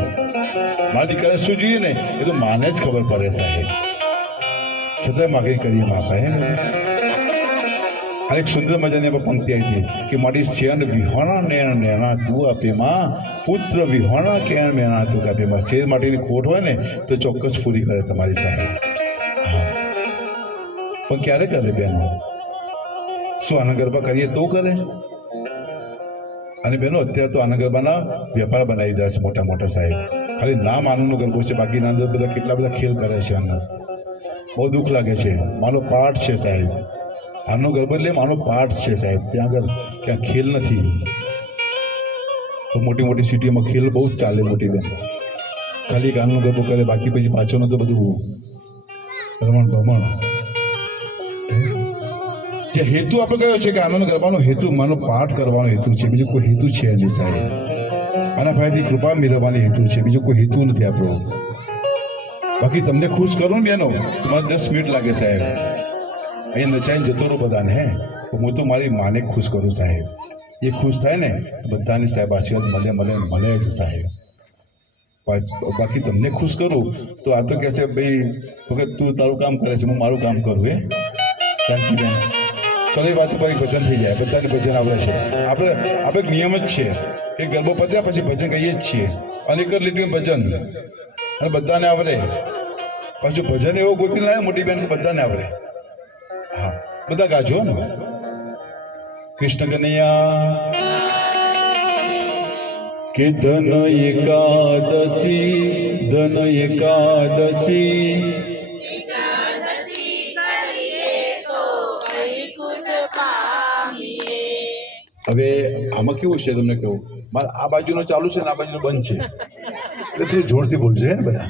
મારા દીકરાને શું જોઈએ ને એ તો માને જ ખબર પડે સાહેબ. છતાંય માગણી કરીએ મા સાહેબ. અને એક સુંદર મજાની પંક્તિ આવી હતી કે મારી શેર વિહોણા નેણ નેણા તું આપે માં, પુત્ર વિહોણા કેણ મેણા તું કાપે માં. શેર માટેની ખોટ હોય ને તો ચોક્કસ પૂરી કરે તમારી સાહેબ. પણ ક્યારે કરે બહેનો? શું આનંદ ગરબા કરીએ તો કરે? અને બહેનો અત્યારે તો આનંદ ગરબાના વેપાર બનાવી દે છે મોટા મોટા સાહેબ. ખાલી નામ આનંદનો ગરબો છે, બાકીના અંદર બધા કેટલા બધા ખેલ કરે છે. આનંદ બહુ દુઃખ લાગે છે. માનો પાઠ છે સાહેબ. આનો ગરબો એટલે માનો પાઠ છે સાહેબ. ત્યાં આગળ ક્યાં ખેલ નથી. તો મોટી મોટી સિટીઓમાં ખેલ બહુ જ ચાલે મોટી બેન. ખાલી એક આનંદ ગરબો કરે, બાકી પછી પાછળનું તો બધું રમણ ભમણ. જે હેતુ આપણે કયો છે કે આનંદ ગરબાનો હેતુ માનો પાઠ કરવાનો હેતુ છે, બીજું કોઈ હેતુ છે નહીં સાહેબ. આના ફાયદી કૃપા મેળવવાની હેતુ છે, બીજો કોઈ હેતુ નથી આપણો. બાકી તમને ખુશ કરું ને બેનો, તમારે 10 મિનિટ લાગે સાહેબ. અહીંયા નચાઈને જતો રહો બધાને. હે, તો હું તો મારી માને ખુશ કરું સાહેબ. એ ખુશ થાય ને તો બધાની સાહેબ આશીર્વાદ મળે જ સાહેબ. બાકી તમને ખુશ કરું તો આ તો કહેશે ભાઈ વખત તું તારું કામ કરે છે, હું મારું કામ કરું. હે શાંતિ બેન, ચલો એ વાત ઉપર એક ભજન થઈ જાય. બધાને ભજન આવડે છે. આપણે નિયમ જ છે કે ગરબો પત્યા પછી ભજન કહીએ જ છીએ. અને એક જ લીટીનું ભજન, અને બધાને આવડે. પાછું ભજન એવો ગોતી લાવે મોટી બેન કે બધાને આવડે. હા, બધા ગાજો ને. કૃષ્ણ કનૈયા કે ધન એકાદશી, ધન એકાદશી. હવે આમાં કેવું છે તમને કહું, મારે આ બાજુનો ચાલુ છે ને આ બાજુનો બંધ છે, એટલે થોડું જોરથી બોલજો. હે બધા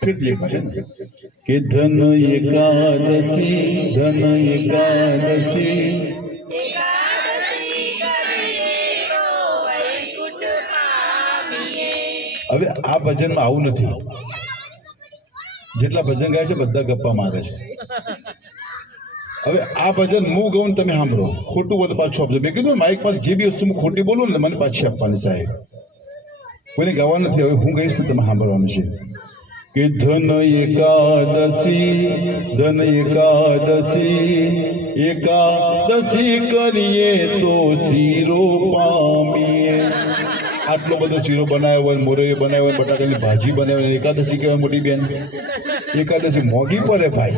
ફરીથી એક વાર કે ધન એકાદશી, ધન એકાદશી. હવે આ ભજનમાં આવું નથી. જેટલા ભજન ગાય છે બધા ગપ્પા મારે છે. હવે આ ભજન હું ગાઉં તમે સાંભળો, ખોટું હોય તો પાછું આપજો. મેં કીધું માઇક પાસે જે બી વસ્તુ હું ખોટી બોલું ને મને પાછી આપવાની સાહેબ. કોઈને ગાવા નથી. હવે હું ગઈશ ને તમે સાંભળવાનું છે કે ધન એકાદશી, ધન એકાદશી, એકાદશી કરીએ તો શીરો પામીએ. આટલો બધો શીરો બનાવ્યો હોય, મોરૈયો બનાવ્યો હોય, બટાકાની ભાજી બનાવી હોય, એકાદશી કહેવાય મોટી બેન? એકાદશી મોંઘી પડે ભાઈ.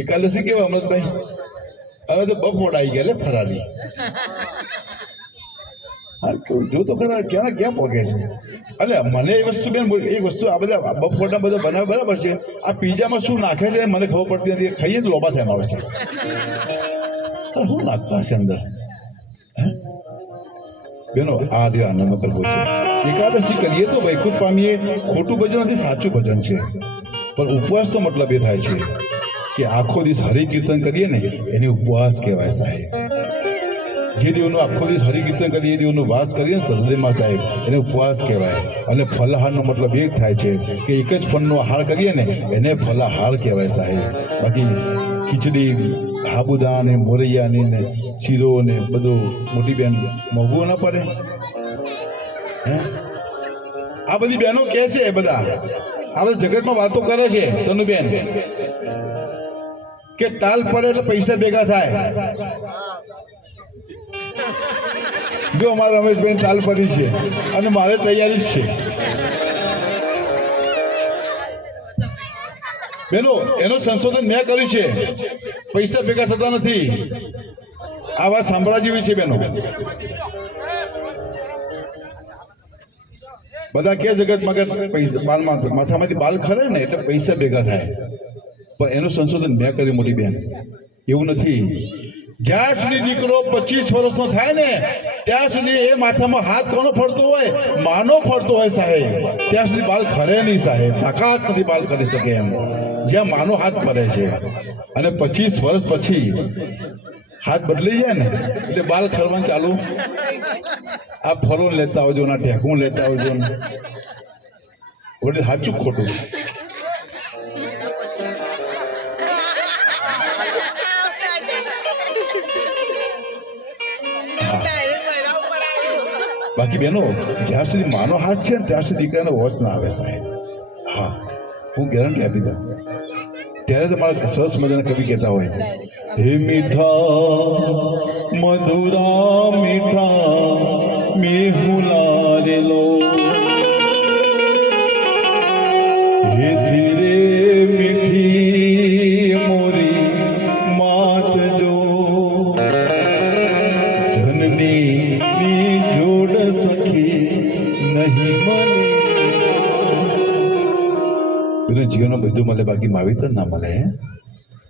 એકાદશી કેવા અમૃતભાઈ? હવે તો બફોડ આવી ગયા લે ફરારી. હા તો જો તો ખરા ક્યાં ક્યાં પહોંચે છે. એટલે મને એ વસ્તુ બેન એક વસ્તુ આ બધા બફોરના બધા બનાવે બરાબર છે, આ પીઝામાં શું નાખે છે મને ખબર પડતી નથી. ખાઈએ તો લોબા થયા આવે છે. શું નાખતા હશે અંદર? બેનો આ જે આનંદ કરવો છે. એકાદશી કરીએ તો વૈકુંઠ પામીએ. ખોટું ભજન નથી, સાચું ભજન છે. પણ ઉપવાસ તો મતલબ એ થાય છે કે આખો દિવસ હરિ કીર્તન કરીએ ને એને ઉપવાસ કહેવાય સાહેબ. જે દિવસનો આખો દિવસ હરિકીર્તન કરીએ, એ દિવસનો વાસ કરીએ ને હૃદયમાં સાહેબ, એને ઉપવાસ કહેવાય. અને ફલાહારનો મતલબ એ થાય છે કે એક જ ફળનો આહાર કરીએ ને એને ફલાહાર કહેવાય સાહેબ. બાકી ખીચડી, સાબુદાણા ને મોરૈયા ને શીરો ને બધું મોટી બેન મોંઘું ના પડે? હે આ બધી બહેનો કહે છે, બધા આ બધા જગતમાં વાતો કરે છે તનુ બેન કે ટાલ પડે એટલે પૈસા ભેગા થાય. જો અમારા રમેશભાઈ ટાલ પડી છે અને મારે તૈયારી જ છે. બેનો એનું સંશોધન મેં કર્યું છે, પૈસા ભેગા થતા નથી. આ વાત સાંભળવા જેવી છે બેનો. બધા કે જગતમાં કે પૈસા બાલમાં માથામાંથી બાલ ખરે ને એટલે પૈસા ભેગા થાય, પણ એનું સંશોધન મેં કર્યું મોટી બેન. એવું નથી. જ્યાં સુધી દીકરો 25 વર્ષનો થાય ને ત્યાં સુધી એ માથામાં હાથ કોનો ફરતો હોય? માનો ફરતો હોય સાહેબ. ત્યાં સુધી બાલ ખરે નહીં સાહેબ, તાકાત નથી બાલ કરી શકે એમ. જ્યાં માનો હાથ ફરે છે અને 25 વર્ષ પછી હાથ બદલી જાય ને એટલે બાલ ખરવાનું ચાલુ. આ ફરોન લેતા આવજો ના ઢેકું લેતા આવજો ને વળી સાચું ખોટું. બાકી બેનો જ્યાં સુધી માનો હાથ છે ને ત્યાં સુધી દીકરાનો વોચ ના આવે સાહેબ. હા હું ગેરંટી આપી દઉં. ત્યારે તમારા સરસ મજાના કવિ કહેતા હોય, હે મીઠા મધુરા મીઠા મેહુલા રે લો, હે ધીરે મીઠી મોરી માત જો, જનની જોડ સખી નહીં મને. જીવનમાં બધું મળે બાકી માવિતર ના મળે.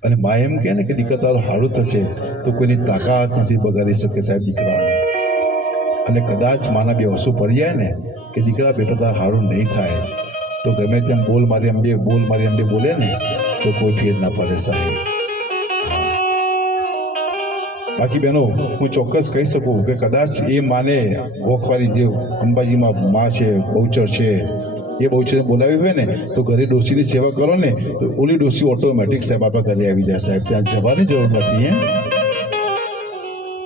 અને મા એમ કહે ને કે દીકરા તારું સારું થશે તો કોઈની તાકાત નથી બગાડી શકે સાહેબ દીકરાને. અને કદાચ માના બે વસ્તુ પડી જાય ને કે દીકરા બેટા તારું સારું નહીં થાય તો ગમે તેમ બોલ મારી અંબે બોલે ને તો કોઈ ફેર ના પડે સાહેબ. બાકી બહેનો હું ચોક્કસ કહી શકું કે કદાચ એ માને ગોખવાળી જે અંબાજીમાં માં છે, બહુચર છે, એ બહુચરને બોલાવી હોય ને તો ઘરે ડોશીની સેવા કરો ને તો ઓલી ડોશી ઓટોમેટિક સાહેબ આપણા ઘરે આવી જાય સાહેબ. ત્યાં જવાની જરૂર નથી.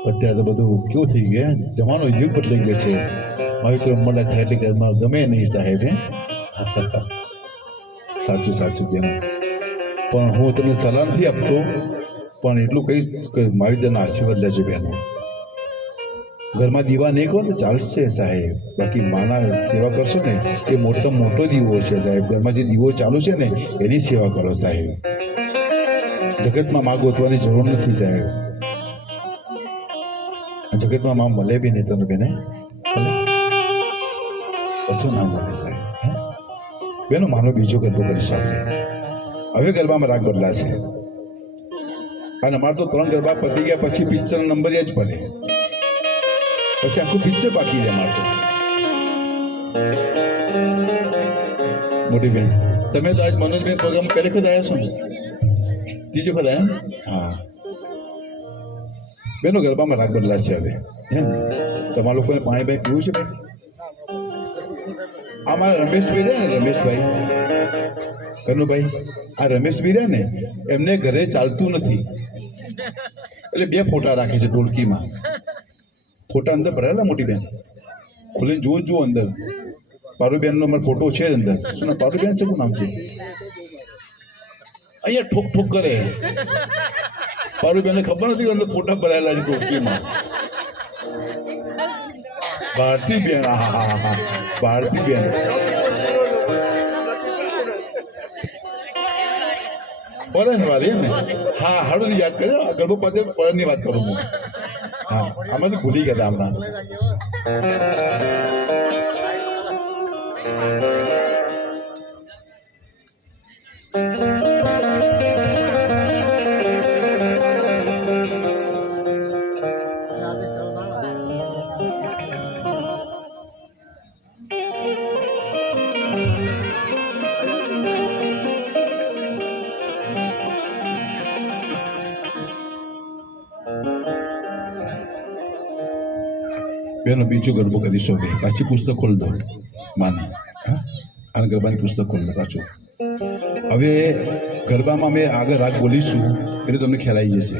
અત્યારે તો બધું કેવું થઈ ગયા, જવાનો યુગ બદલાઈ ગયો છે. મારી તો રમવાના થાય એટલે ઘરમાં ગમે નહીં સાહેબ. સાચું સાચું બેન. પણ હું તમને સલાહ નથી આપતો, પણ એટલું કહીશ કે માવિતરના આશીર્વાદ લેજો બહેનો. ઘરમાં દીવા નહીં કહો તો ચાલશે સાહેબ, બાકી માના સેવા કરશો ને એ મોટો દીવો છે સાહેબ. ઘરમાં જે દીવો ચાલુ છે ને એની સેવા કરો સાહેબ. જગતમાં માં ગોતવાની જરૂર નથી સાહેબ. જગતમાં માં મળે બી નહીં તમે બેને, કશું ના મળે સાહેબ. બેનો માનો બીજો ગરબો કરી સાથે હવે ગરબામાં રાગ બદલાશે. અને અમારે તો 3 ગરબા પતી ગયા પછી પિક્ચરનો નંબર જ પડે, પછી આખું પિક્ચર બાકી રહે અમારે તો. મોટી બેન તમે તો આજ મનોજબેન પ્રોગ્રામ પહેલી વખત આવ્યા છો ને? ત્રીજી વખત આવ્યા? હા બેનો ગરબામાં રાગ બદલાશે હવે. એમ તમારા લોકોને પાણી ભાઈ પીવું છે ભાઈ? અમારા રમેશભાઈ રહ્યા ને, રમેશભાઈ કનુભાઈ, આ રમેશભાઈ રહ્યા ને એમને ઘરે ચાલતું નથી એટલે 2 ફોટા રાખે છે ઢોલકીમાં. ફોટા અંદર ભરાયેલા મોટી બેન, ખોલીને જુઓ અંદર. પારુબેનનો અમારો ફોટો છે અંદર. શું નામ પારુબેન છે? શું નામ છે? અહીંયા ઠોક ઠોક કરે. પારુબેનને ખબર નથી અંદર ફોટા ભરાયેલા છે ઢોલકીમાં. ભારતી બેન, હા, ભારતી બેન. પરણની વાત એમ ને? હા, હાડું યાદ કર્યો. ગરબો પદે પરણની વાત કરું હું. હા, આમાંથી ભૂલી ગયા હતા હમણાં. બેનો બીજો ગરબો કરીશું હવે. પાછી પુસ્તક ખોલ દો માની. હા, અને ગરબાની પુસ્તક ખોલ દો પાછું. હવે ગરબામાં અમે આગળ રાગ બોલીશું એટલે તમને ખ્યાલ આવી જશે.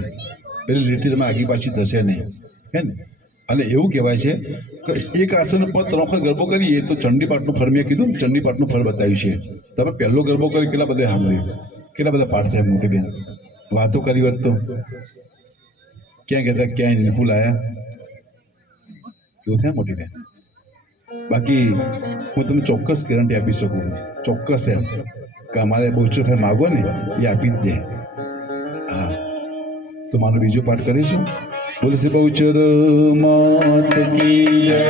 એટલે લીટી તમે આગી પાછી થશે નહીં, હે ને? અને એવું કહેવાય છે કે એક આસન પર 3 વખત ગરબો કરીએ તો ચંડીપાઠનું ફળ, મેં કીધું ચંડીપાઠનું ફળ બતાવ્યું છે. તમે પહેલો ગરબો કરી કેટલા બધા સાંભળ્યું, કેટલા બધા પાઠ થયા મોટી બેન. વાતો કરી હોત તો ક્યાં કહેતા ક્યાંય નહીં, ફૂલ આવ્યા એવું થાય મોટી બેન. બાકી હું તમને ચોક્કસ ગેરંટી આપી શકું, ચોક્કસ એમ કે અમારે બહુચર ભાઈ માગો ને એ આપી જ દે. હા, તો મારો બીજો પાઠ કરીશું. બોલે છે બહુચર માત કી જય.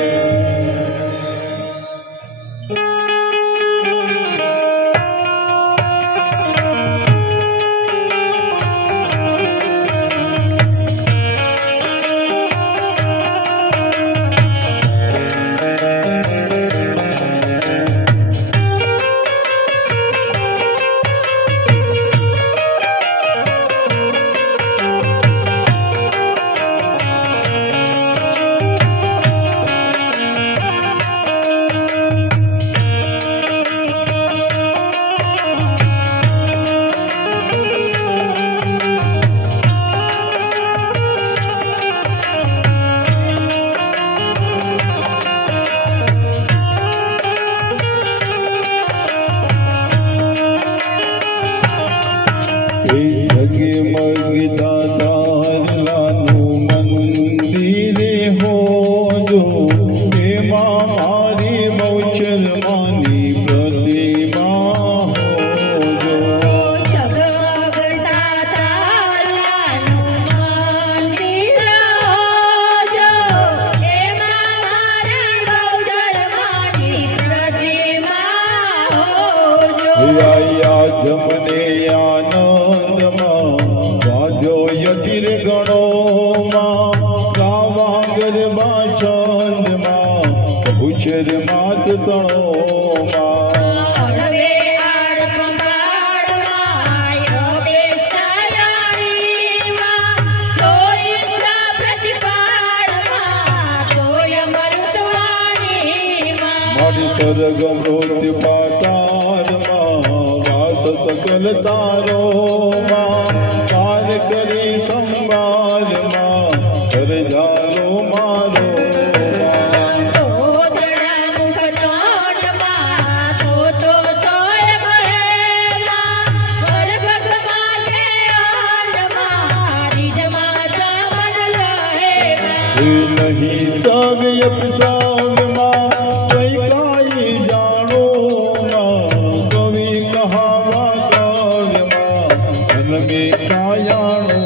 જમને આનંદમાં વાજો યતિર ગણોમાં ગાવા ગરબા છંદમાં ભૂછર માત તણોમાં અળવે આડ પંપાળમાં યોગે સાયાણીમાં તોય પ્રતિપાળમાં તોય મરુદવાણીમાં મારી સરગમ રોજ પાતારમાં સકલ તારોમાં કાર કરી સંભાળમાં કરજારો મારો નહીં સવ્ય પ્રસંગમાં કઈ કાઈ જાણો કવિ કહાવા કાવ્યમાં જન્મે કાયાણો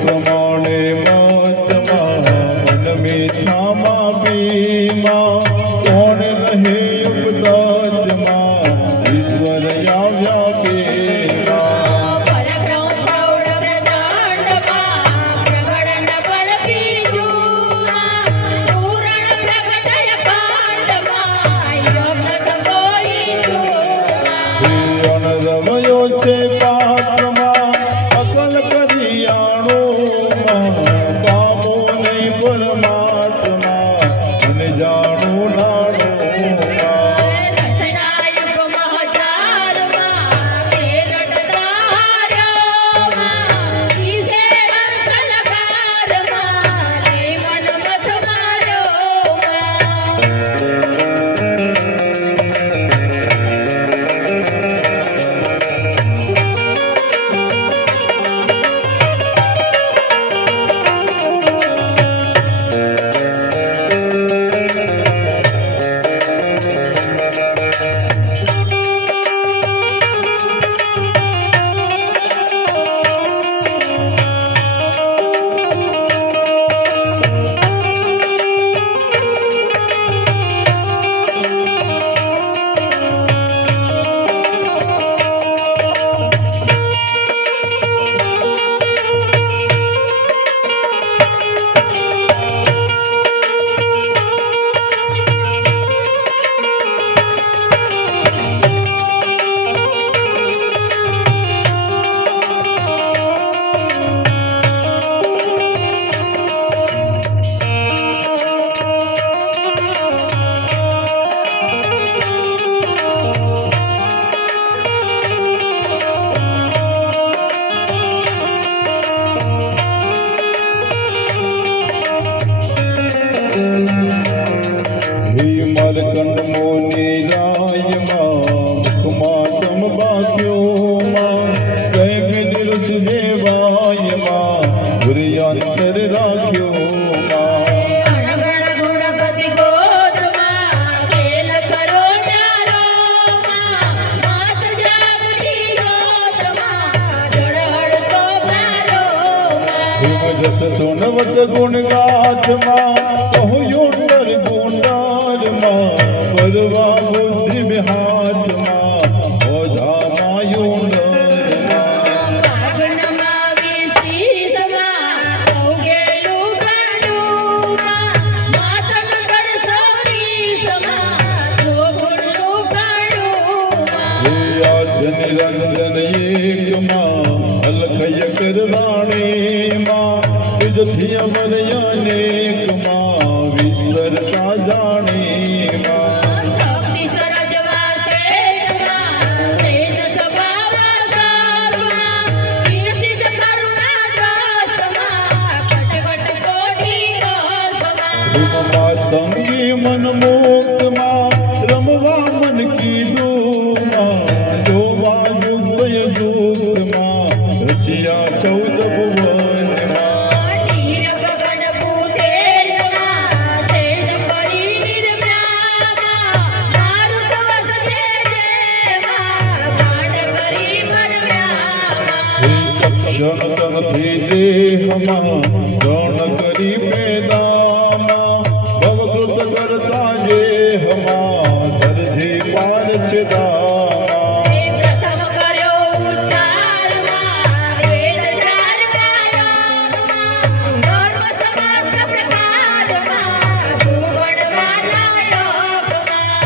પ્રમાણે મતમાં મન મીઠામાં પીમાં કોણ રહે ઉપતજમાં ઈશ્વર આવ્યા કેમાં રમયો છે પાત્રમાં અકલ કરી આણો પામો નહીં પરમાત્મા અને જાણો નાણો રસતુનવત ગુણ ગાથમાં કહ્યું નર ગુંડારમાં કરવા બુદ્ધિ વિહાતમાં ઓધામાં યુંડરમાં ભાગનમાં વિસીતમાં ભોગેલું ગાડુમાં માતન કર સૌરીસમાં શોભુલું ગાડુમાં હે આદ્ય નિરંજન એકમાં અલખય કરવાણીમાં વિજથી અમરયાનેકમાં વિસ્તરતા જાણીમાં શક્તિ સરજમાં શ્રેષ્ઠમાં તેજ સ્વભાવ સારમાં કીર્તિ જ કરુણા દ્રષ્ટમાં કટકટ કોટી દોષમાં માતંગી મન મુક્તમાં રમવા મન કીધું જોવા યુક્ત યુક્તમાં રચિયા 14 ભુવનમાં નીર ગગન પૂતેજમાં તેજ પરી નિર્મ્યામાં મારુત વસતે દેમાં ગાંડ કરી મરમ્યામાં ક્ષણ તનથી દેહમાં ગણ કરી પેદામાં ભવકૃત કરતા જેહમાં ધરધી પાર છેદામાં પ્રથમ કર્યો ઉચ્ચારમાં વેદ ચાર ગાયોમાં ધર્મ સમસ્ત પ્રકારમાં સુવર્ણવાલા યોગમાં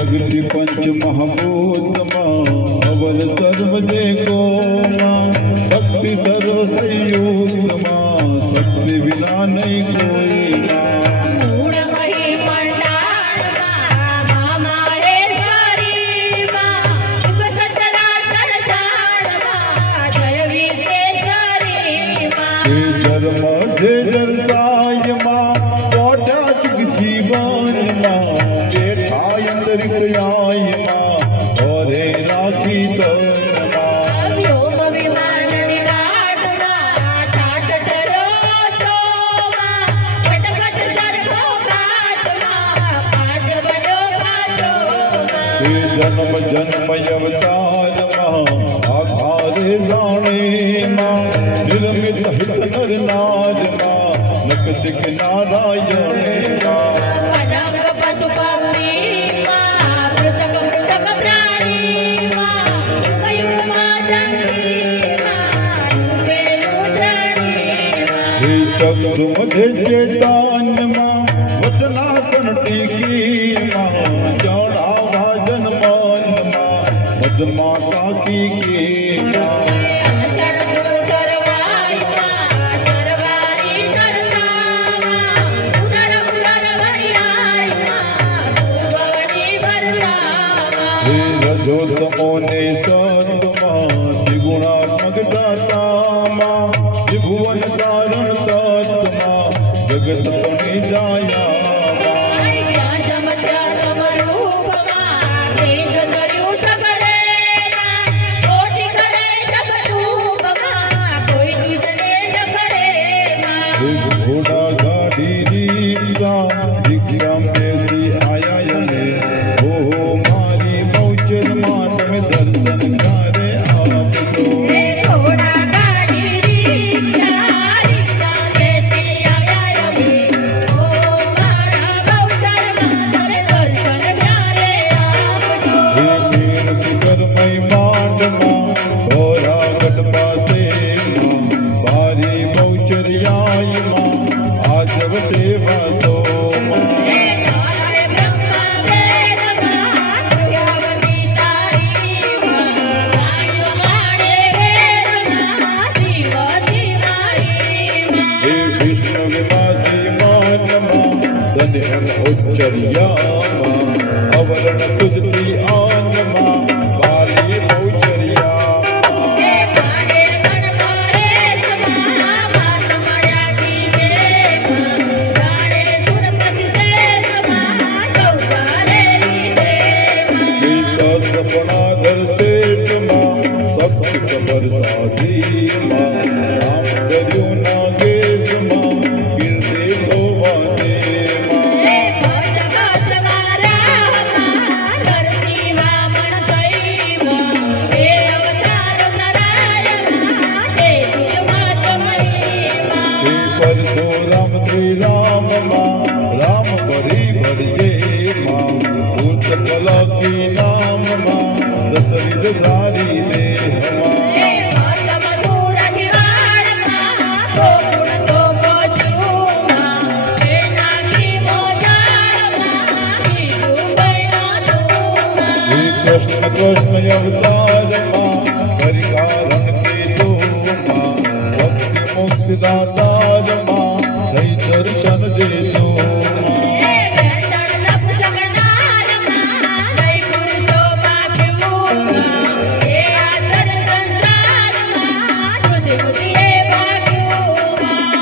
અગ્નિ પંચ મહાભૂતમાં અવલ સર્વ દેકોમાં ભક્તિ સર્વ સંયુક્તમાં શક્તિ વિના નહીં કોઈમાં મૂળ મહી મંડાળમાં મામાહેશ્વરીમાં શુભ સચરાચર જાણમાં જય વિશ્વેશ્વરીમાં ધર્મ જે જરસાયમાં કોટાચિક જીવનમાં જેઠાય અંતરિક્ષયાયમાં ઓરે રાખી તનમાં વ્યોમ વિમાન નિરાટમાં ઠાઠ ટરોસોમાં ફટફટ સરખો ઘાટમાં પાદ બનો પાટોમાં જન્મ જન્મ અવતારમાં આધારે જાણેમાં નિર્મિત હિત નર નાજમાં નખશિખ નારાયણેમાં અનંગ પશુ પક્ષીમાં મૃતક મૃતક પ્રાણીમાં કયુમાં જંગીમાં રૂપેલું ધણીમાં ચક્ર મધ્ય ચેતાનમાં વચનાસન ટીકીમાં જણાવા જન્માનમાં મધમાં કાકી કેમાં ચડતું ચરવાઈમાં ચરવારી ચરતા પુરુષોત્તમો ને સતમાં ત્રિગુણાત્મક દાતામાં ત્રિભુવન સારણ સતમાં જગત તને જાયામાં જ્યાં જમત્યા તમ રૂપમાં તેજ કર્યું સગળેમાં કોટી કરે તમ રૂપમાં કોઈ તુજને ન કરેમાં ઘોડા ગાડી રીક્ષા રીક્ષા બેસી આયા અમે ઓહો મારી મૌચરમાં તમે દર્શન ક્યારે આપશો હે ઘોડા ગાડી રીક્ષા રીક્ષા બેસી આવ્યા અમે ઓ મારા બહુચરમાં તમે દર્શન ક્યારે આપજો શિખર માંડમાં ભોરાગઢ પાસે ભારી બહુચર્યાયમાં આજવ સેવા સોમાં હે કાળાય બ્રહ્મા વેદમાં કૃયાવતી તારીમાં વાણ્યો માણે વેદમાં જીવતી મારીમાં હે વિષ્ણુ વિમાજી માનમાં ધન્ય ઉચ્ચર્યામાં અવરણ તુજતી આનમાં વાલી બહુચર્યામાં હે કાળે મણપરેશમાં માત મળ્યા કીધેમાં કાળે સુરપતિ શેષમાં ચૌકારેલી દેમાં સપનાધર શેઠમાં સપ્ત ખબર સાધીમાં નામ દર્યું નાગેશમાં ગીરદે ગોવાદેમાં હે ભજવારામાં નરસિંહ વામન કૈવા હે અવતાર નરાયણમાં તે તુજમાં તમહીમાં હે પરશુરામ શ્રી રામમાં રામ ભરી ભરીએમાં ભૂત કલાકી નામમાં દશરથ ધારી દેહમાં હે મધુર દિવાળમાં ગોકુળ તો ગોચુમાં હે નાગી મોજાળમાં કીધું બૈનો તુમાં હે કૃષ્ણ કૃષ્ણ અવતારમાં હરિકારણ કીધુમાં ભક્તિ મુક્તિ દાતારમાં થઈ દર્શન દેતુમાં હે વેંટણ નપ જગનારમાં લઈ પુરુષો પાક્યુમાં હે આદર સંસારમાં શુદ્ધિ બુદ્ધિએ ભાગ્યુમાં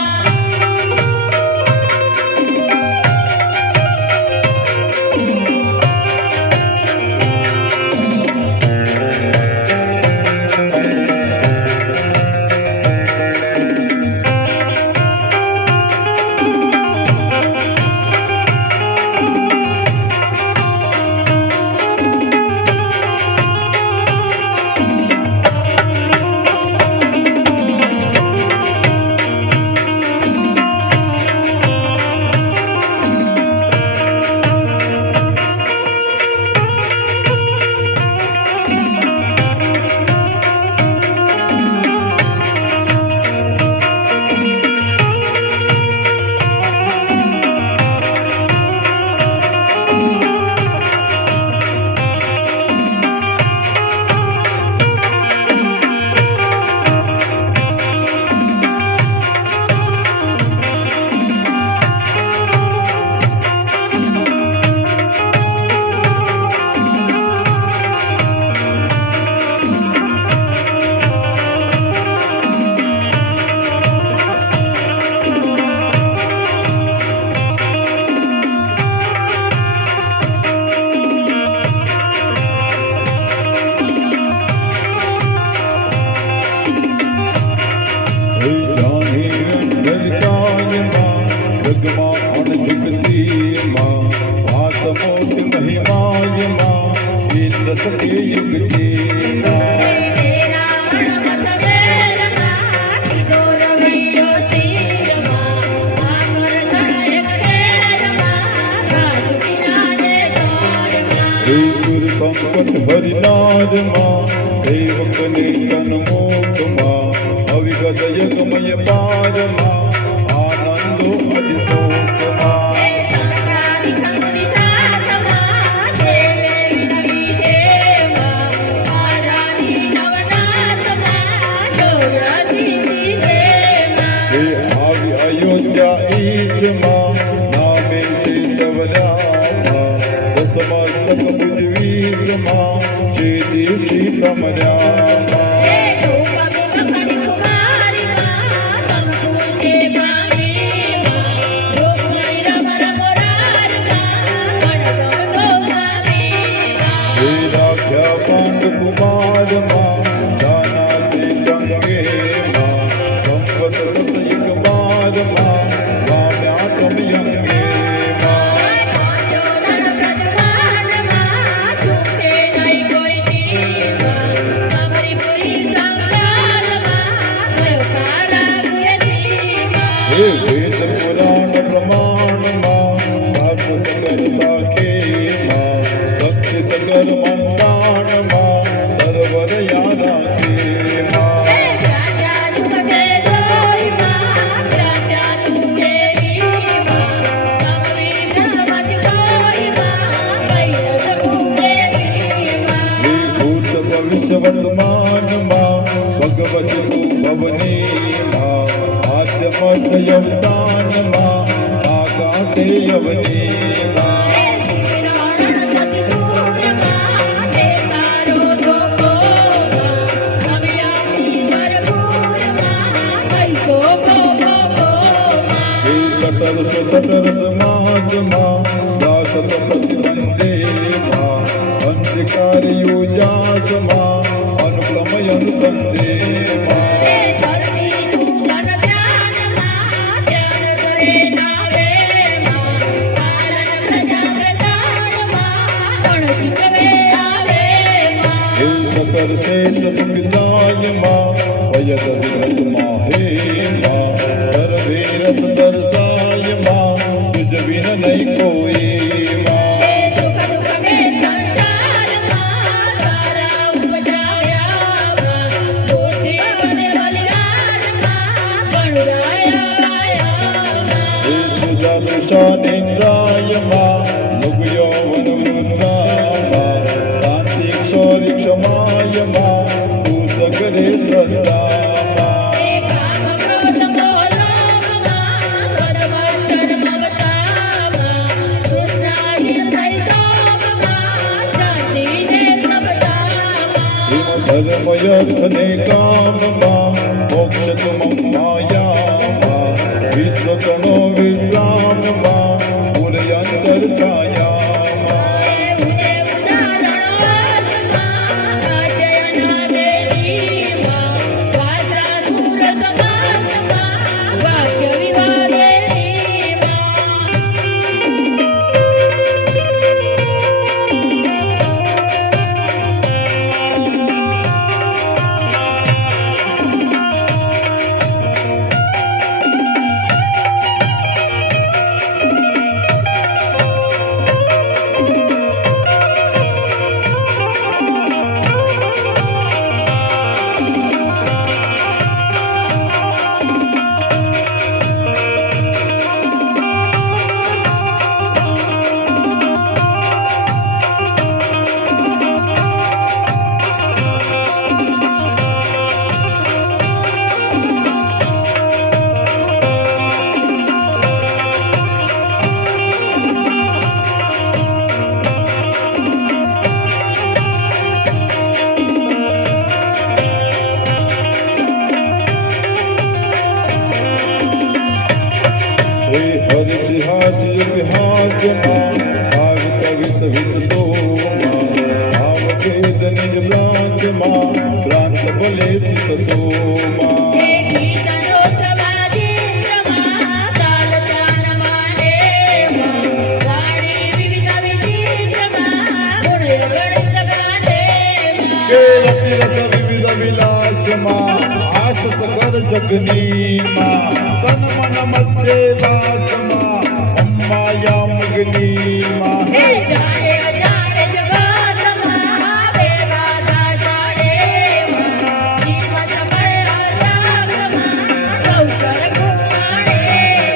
સંકટ હરિનાદમાં સેવકને તન્મોક્ષમાં અવિગત યગમય પારમાં આનંદો અધિશોકમાં હે આવી અયોધ્યા ઈશમાં નામે શેષવરામાં દસમસ્તક ભુજવીરમાં ચેત સીતમ રામા હે ભૂપ મકડી કુમારી માં તમ પૂજે મામી માં રૂકમણી રમ રમ રાજ માં મણગમ તો મામી માં હે રાખ્યા પાંડ કુમાર માં જાનાથી સંગે માં સંવત સતયુગ બાર માં વામ્યા તમ યંગે માં પાંચો દળ બ્રજમાંડમાં છૂટે નહીં કોઈ દીવા સમરીપુરી સંસારમાં થયો કાળા ગુયજીવા હે વેદ પુરાણ પ્રમાણમાં શાસ્ત્ર સકર સાખીમાં શક્તિ સકર મંડાણમાં સર્વર યા રાખીમાં હે જ્યાં જ્યાં ઝુકતે જોઈમાં ત્યાં ત્યાં તું એવીમાં સમરી બ્રહ્મતિ કોઈમાં વૈરસ ભૂલે દીવા હે ભૂત ભવિષ્ય વર્તમાનમાં ભગવત તું ભવનીમાં આદ્યમર્થ અવસાનમાં આકાશે અવનીમાં હે રણ સતી દૂરમાં તે તારો ધોકોમાં કવિયાથી ભરપૂરમાં કૈસો ભોગોમાં હે સતર સમાજમાં દાસત પ્રતિબંધેમાં અંધકારી ઉજાસમાં અનુક્રમય અનુસંધેમાં હે ધરતી તું ધન ધ્યાનમાં ધ્યાન કરે નાવેમાં પાલન પ્રજા પ્રધાનમાં ગણતી કવે આવેમાં હે સકર શેષ સુખદાયમાં ભયત વિરતમાં હેમાં સર્વે રસ દર્શાયમાં તુજ વિન નહીં કોઈમાં હે સુખ દુઃખ બે સંસારમાં તારા ઉપજાવ્યામાં બુદ્ધિઓને બલિહારમાં ગણુરાયામાં હે સુજા તુષા નેત્રાયમાં નુગયો વનવૃત્તામાં શાંતિ ક્ષોરી ક્ષમાયમાં તું સગરે શ્રદ્ધામાં હે કામ ક્રોધ મોહ લોભમાં પદવર્તન મમતામાં તૃષ્ણાહીન થઈ શોભમાં જાતિને સબતામાં ધર્મ યર્થ ને કામમાં મોક્ષ તુમ માયામાં વિશ્વ કણો વિશ્રામમાં પૂર્યંતર છાયામાં હે ઉદે ઉદાહરણોમાં રાજ્યના દેવીમાં ભાષા દૂર સમાજમાં વાક્ય વિવાદેવીમાં હે હરિસિંહાસી વિહાજમાં ભાગ કવિત વિતતોમાં ભાવ ભેદ નિજ ભ્રાંતમાં ભ્રાંત ભલે ચિતતોમાં હે ગીતનો સમાધિન્દ્રમાં તાલ તાનમાં દેમાં વાણી વિવિધ વિચિત્રમાં ગુણ ગણિત ગાંઠેમાં કે રતિ રસ વિવિધ વિલાસમાં આસત કર જગનીમાં તન મન મધ્ય વાસમાં અમ્માયા મગનીમાં હે જાણે અજાણે જગતમાં બે બાધા જાણેમાં જીવત મળે અજાગમાં સૌકર ઘુમાડેમાં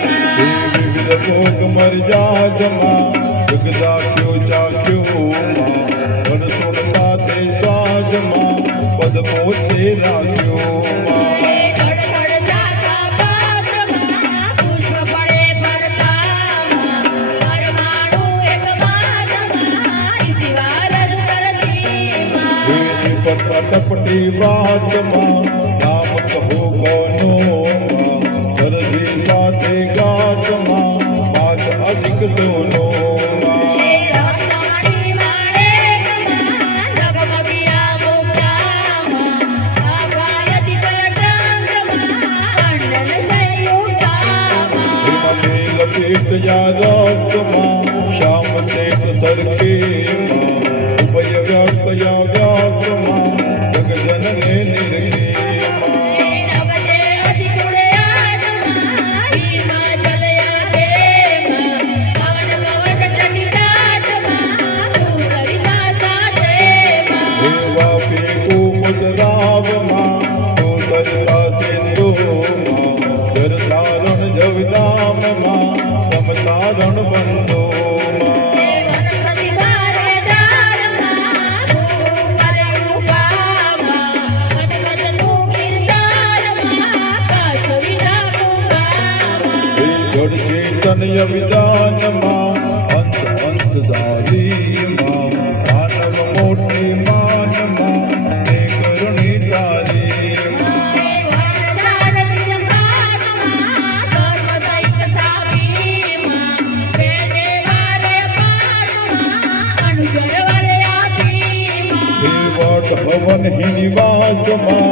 વિવિધ ભોગ મરજાજમાં જગદાખ્યો ચાખ્યોમાં વન સુણતા તે સાજમાં પદ પોતે રાખ્યોમાં હે ધડ ધડ જાગા પાત્રમાં પુષ્પ પડે પરતામાં પરમાણુ या रक्त श्याम सेत सरके उभय व्याप्त या व्याप्त जग जनने निरखे નવજે અધિકુળે આઠમાં હીમાં ચલયા દેમાં પવન પવન ટટીટાટમાં તું કવિતા સાથેમાં વાપી કુમુદરાવમાં તો સરતા સિંધુમાં જરતારણ જવદામમાં રમતારણ બંધોમાં વનસ્પતિ વારે ડારમાં ભૂવારે ઉપામાં અટકટનું કિરદારમાં કાચવીના કુંભામાં જડ ચેતનય વિધાનમાં અંત અંશધારીમાં માનવ મોટી માનમાં તે કરુણી તારીમાં વર્ણધાર વિજ્ઞાનમાં કર્મદૈત સ્થાપીમાં પેટે વારે પારમાં અનુજર વરે આપીમાં વટ હવન હિ નિવાસમાં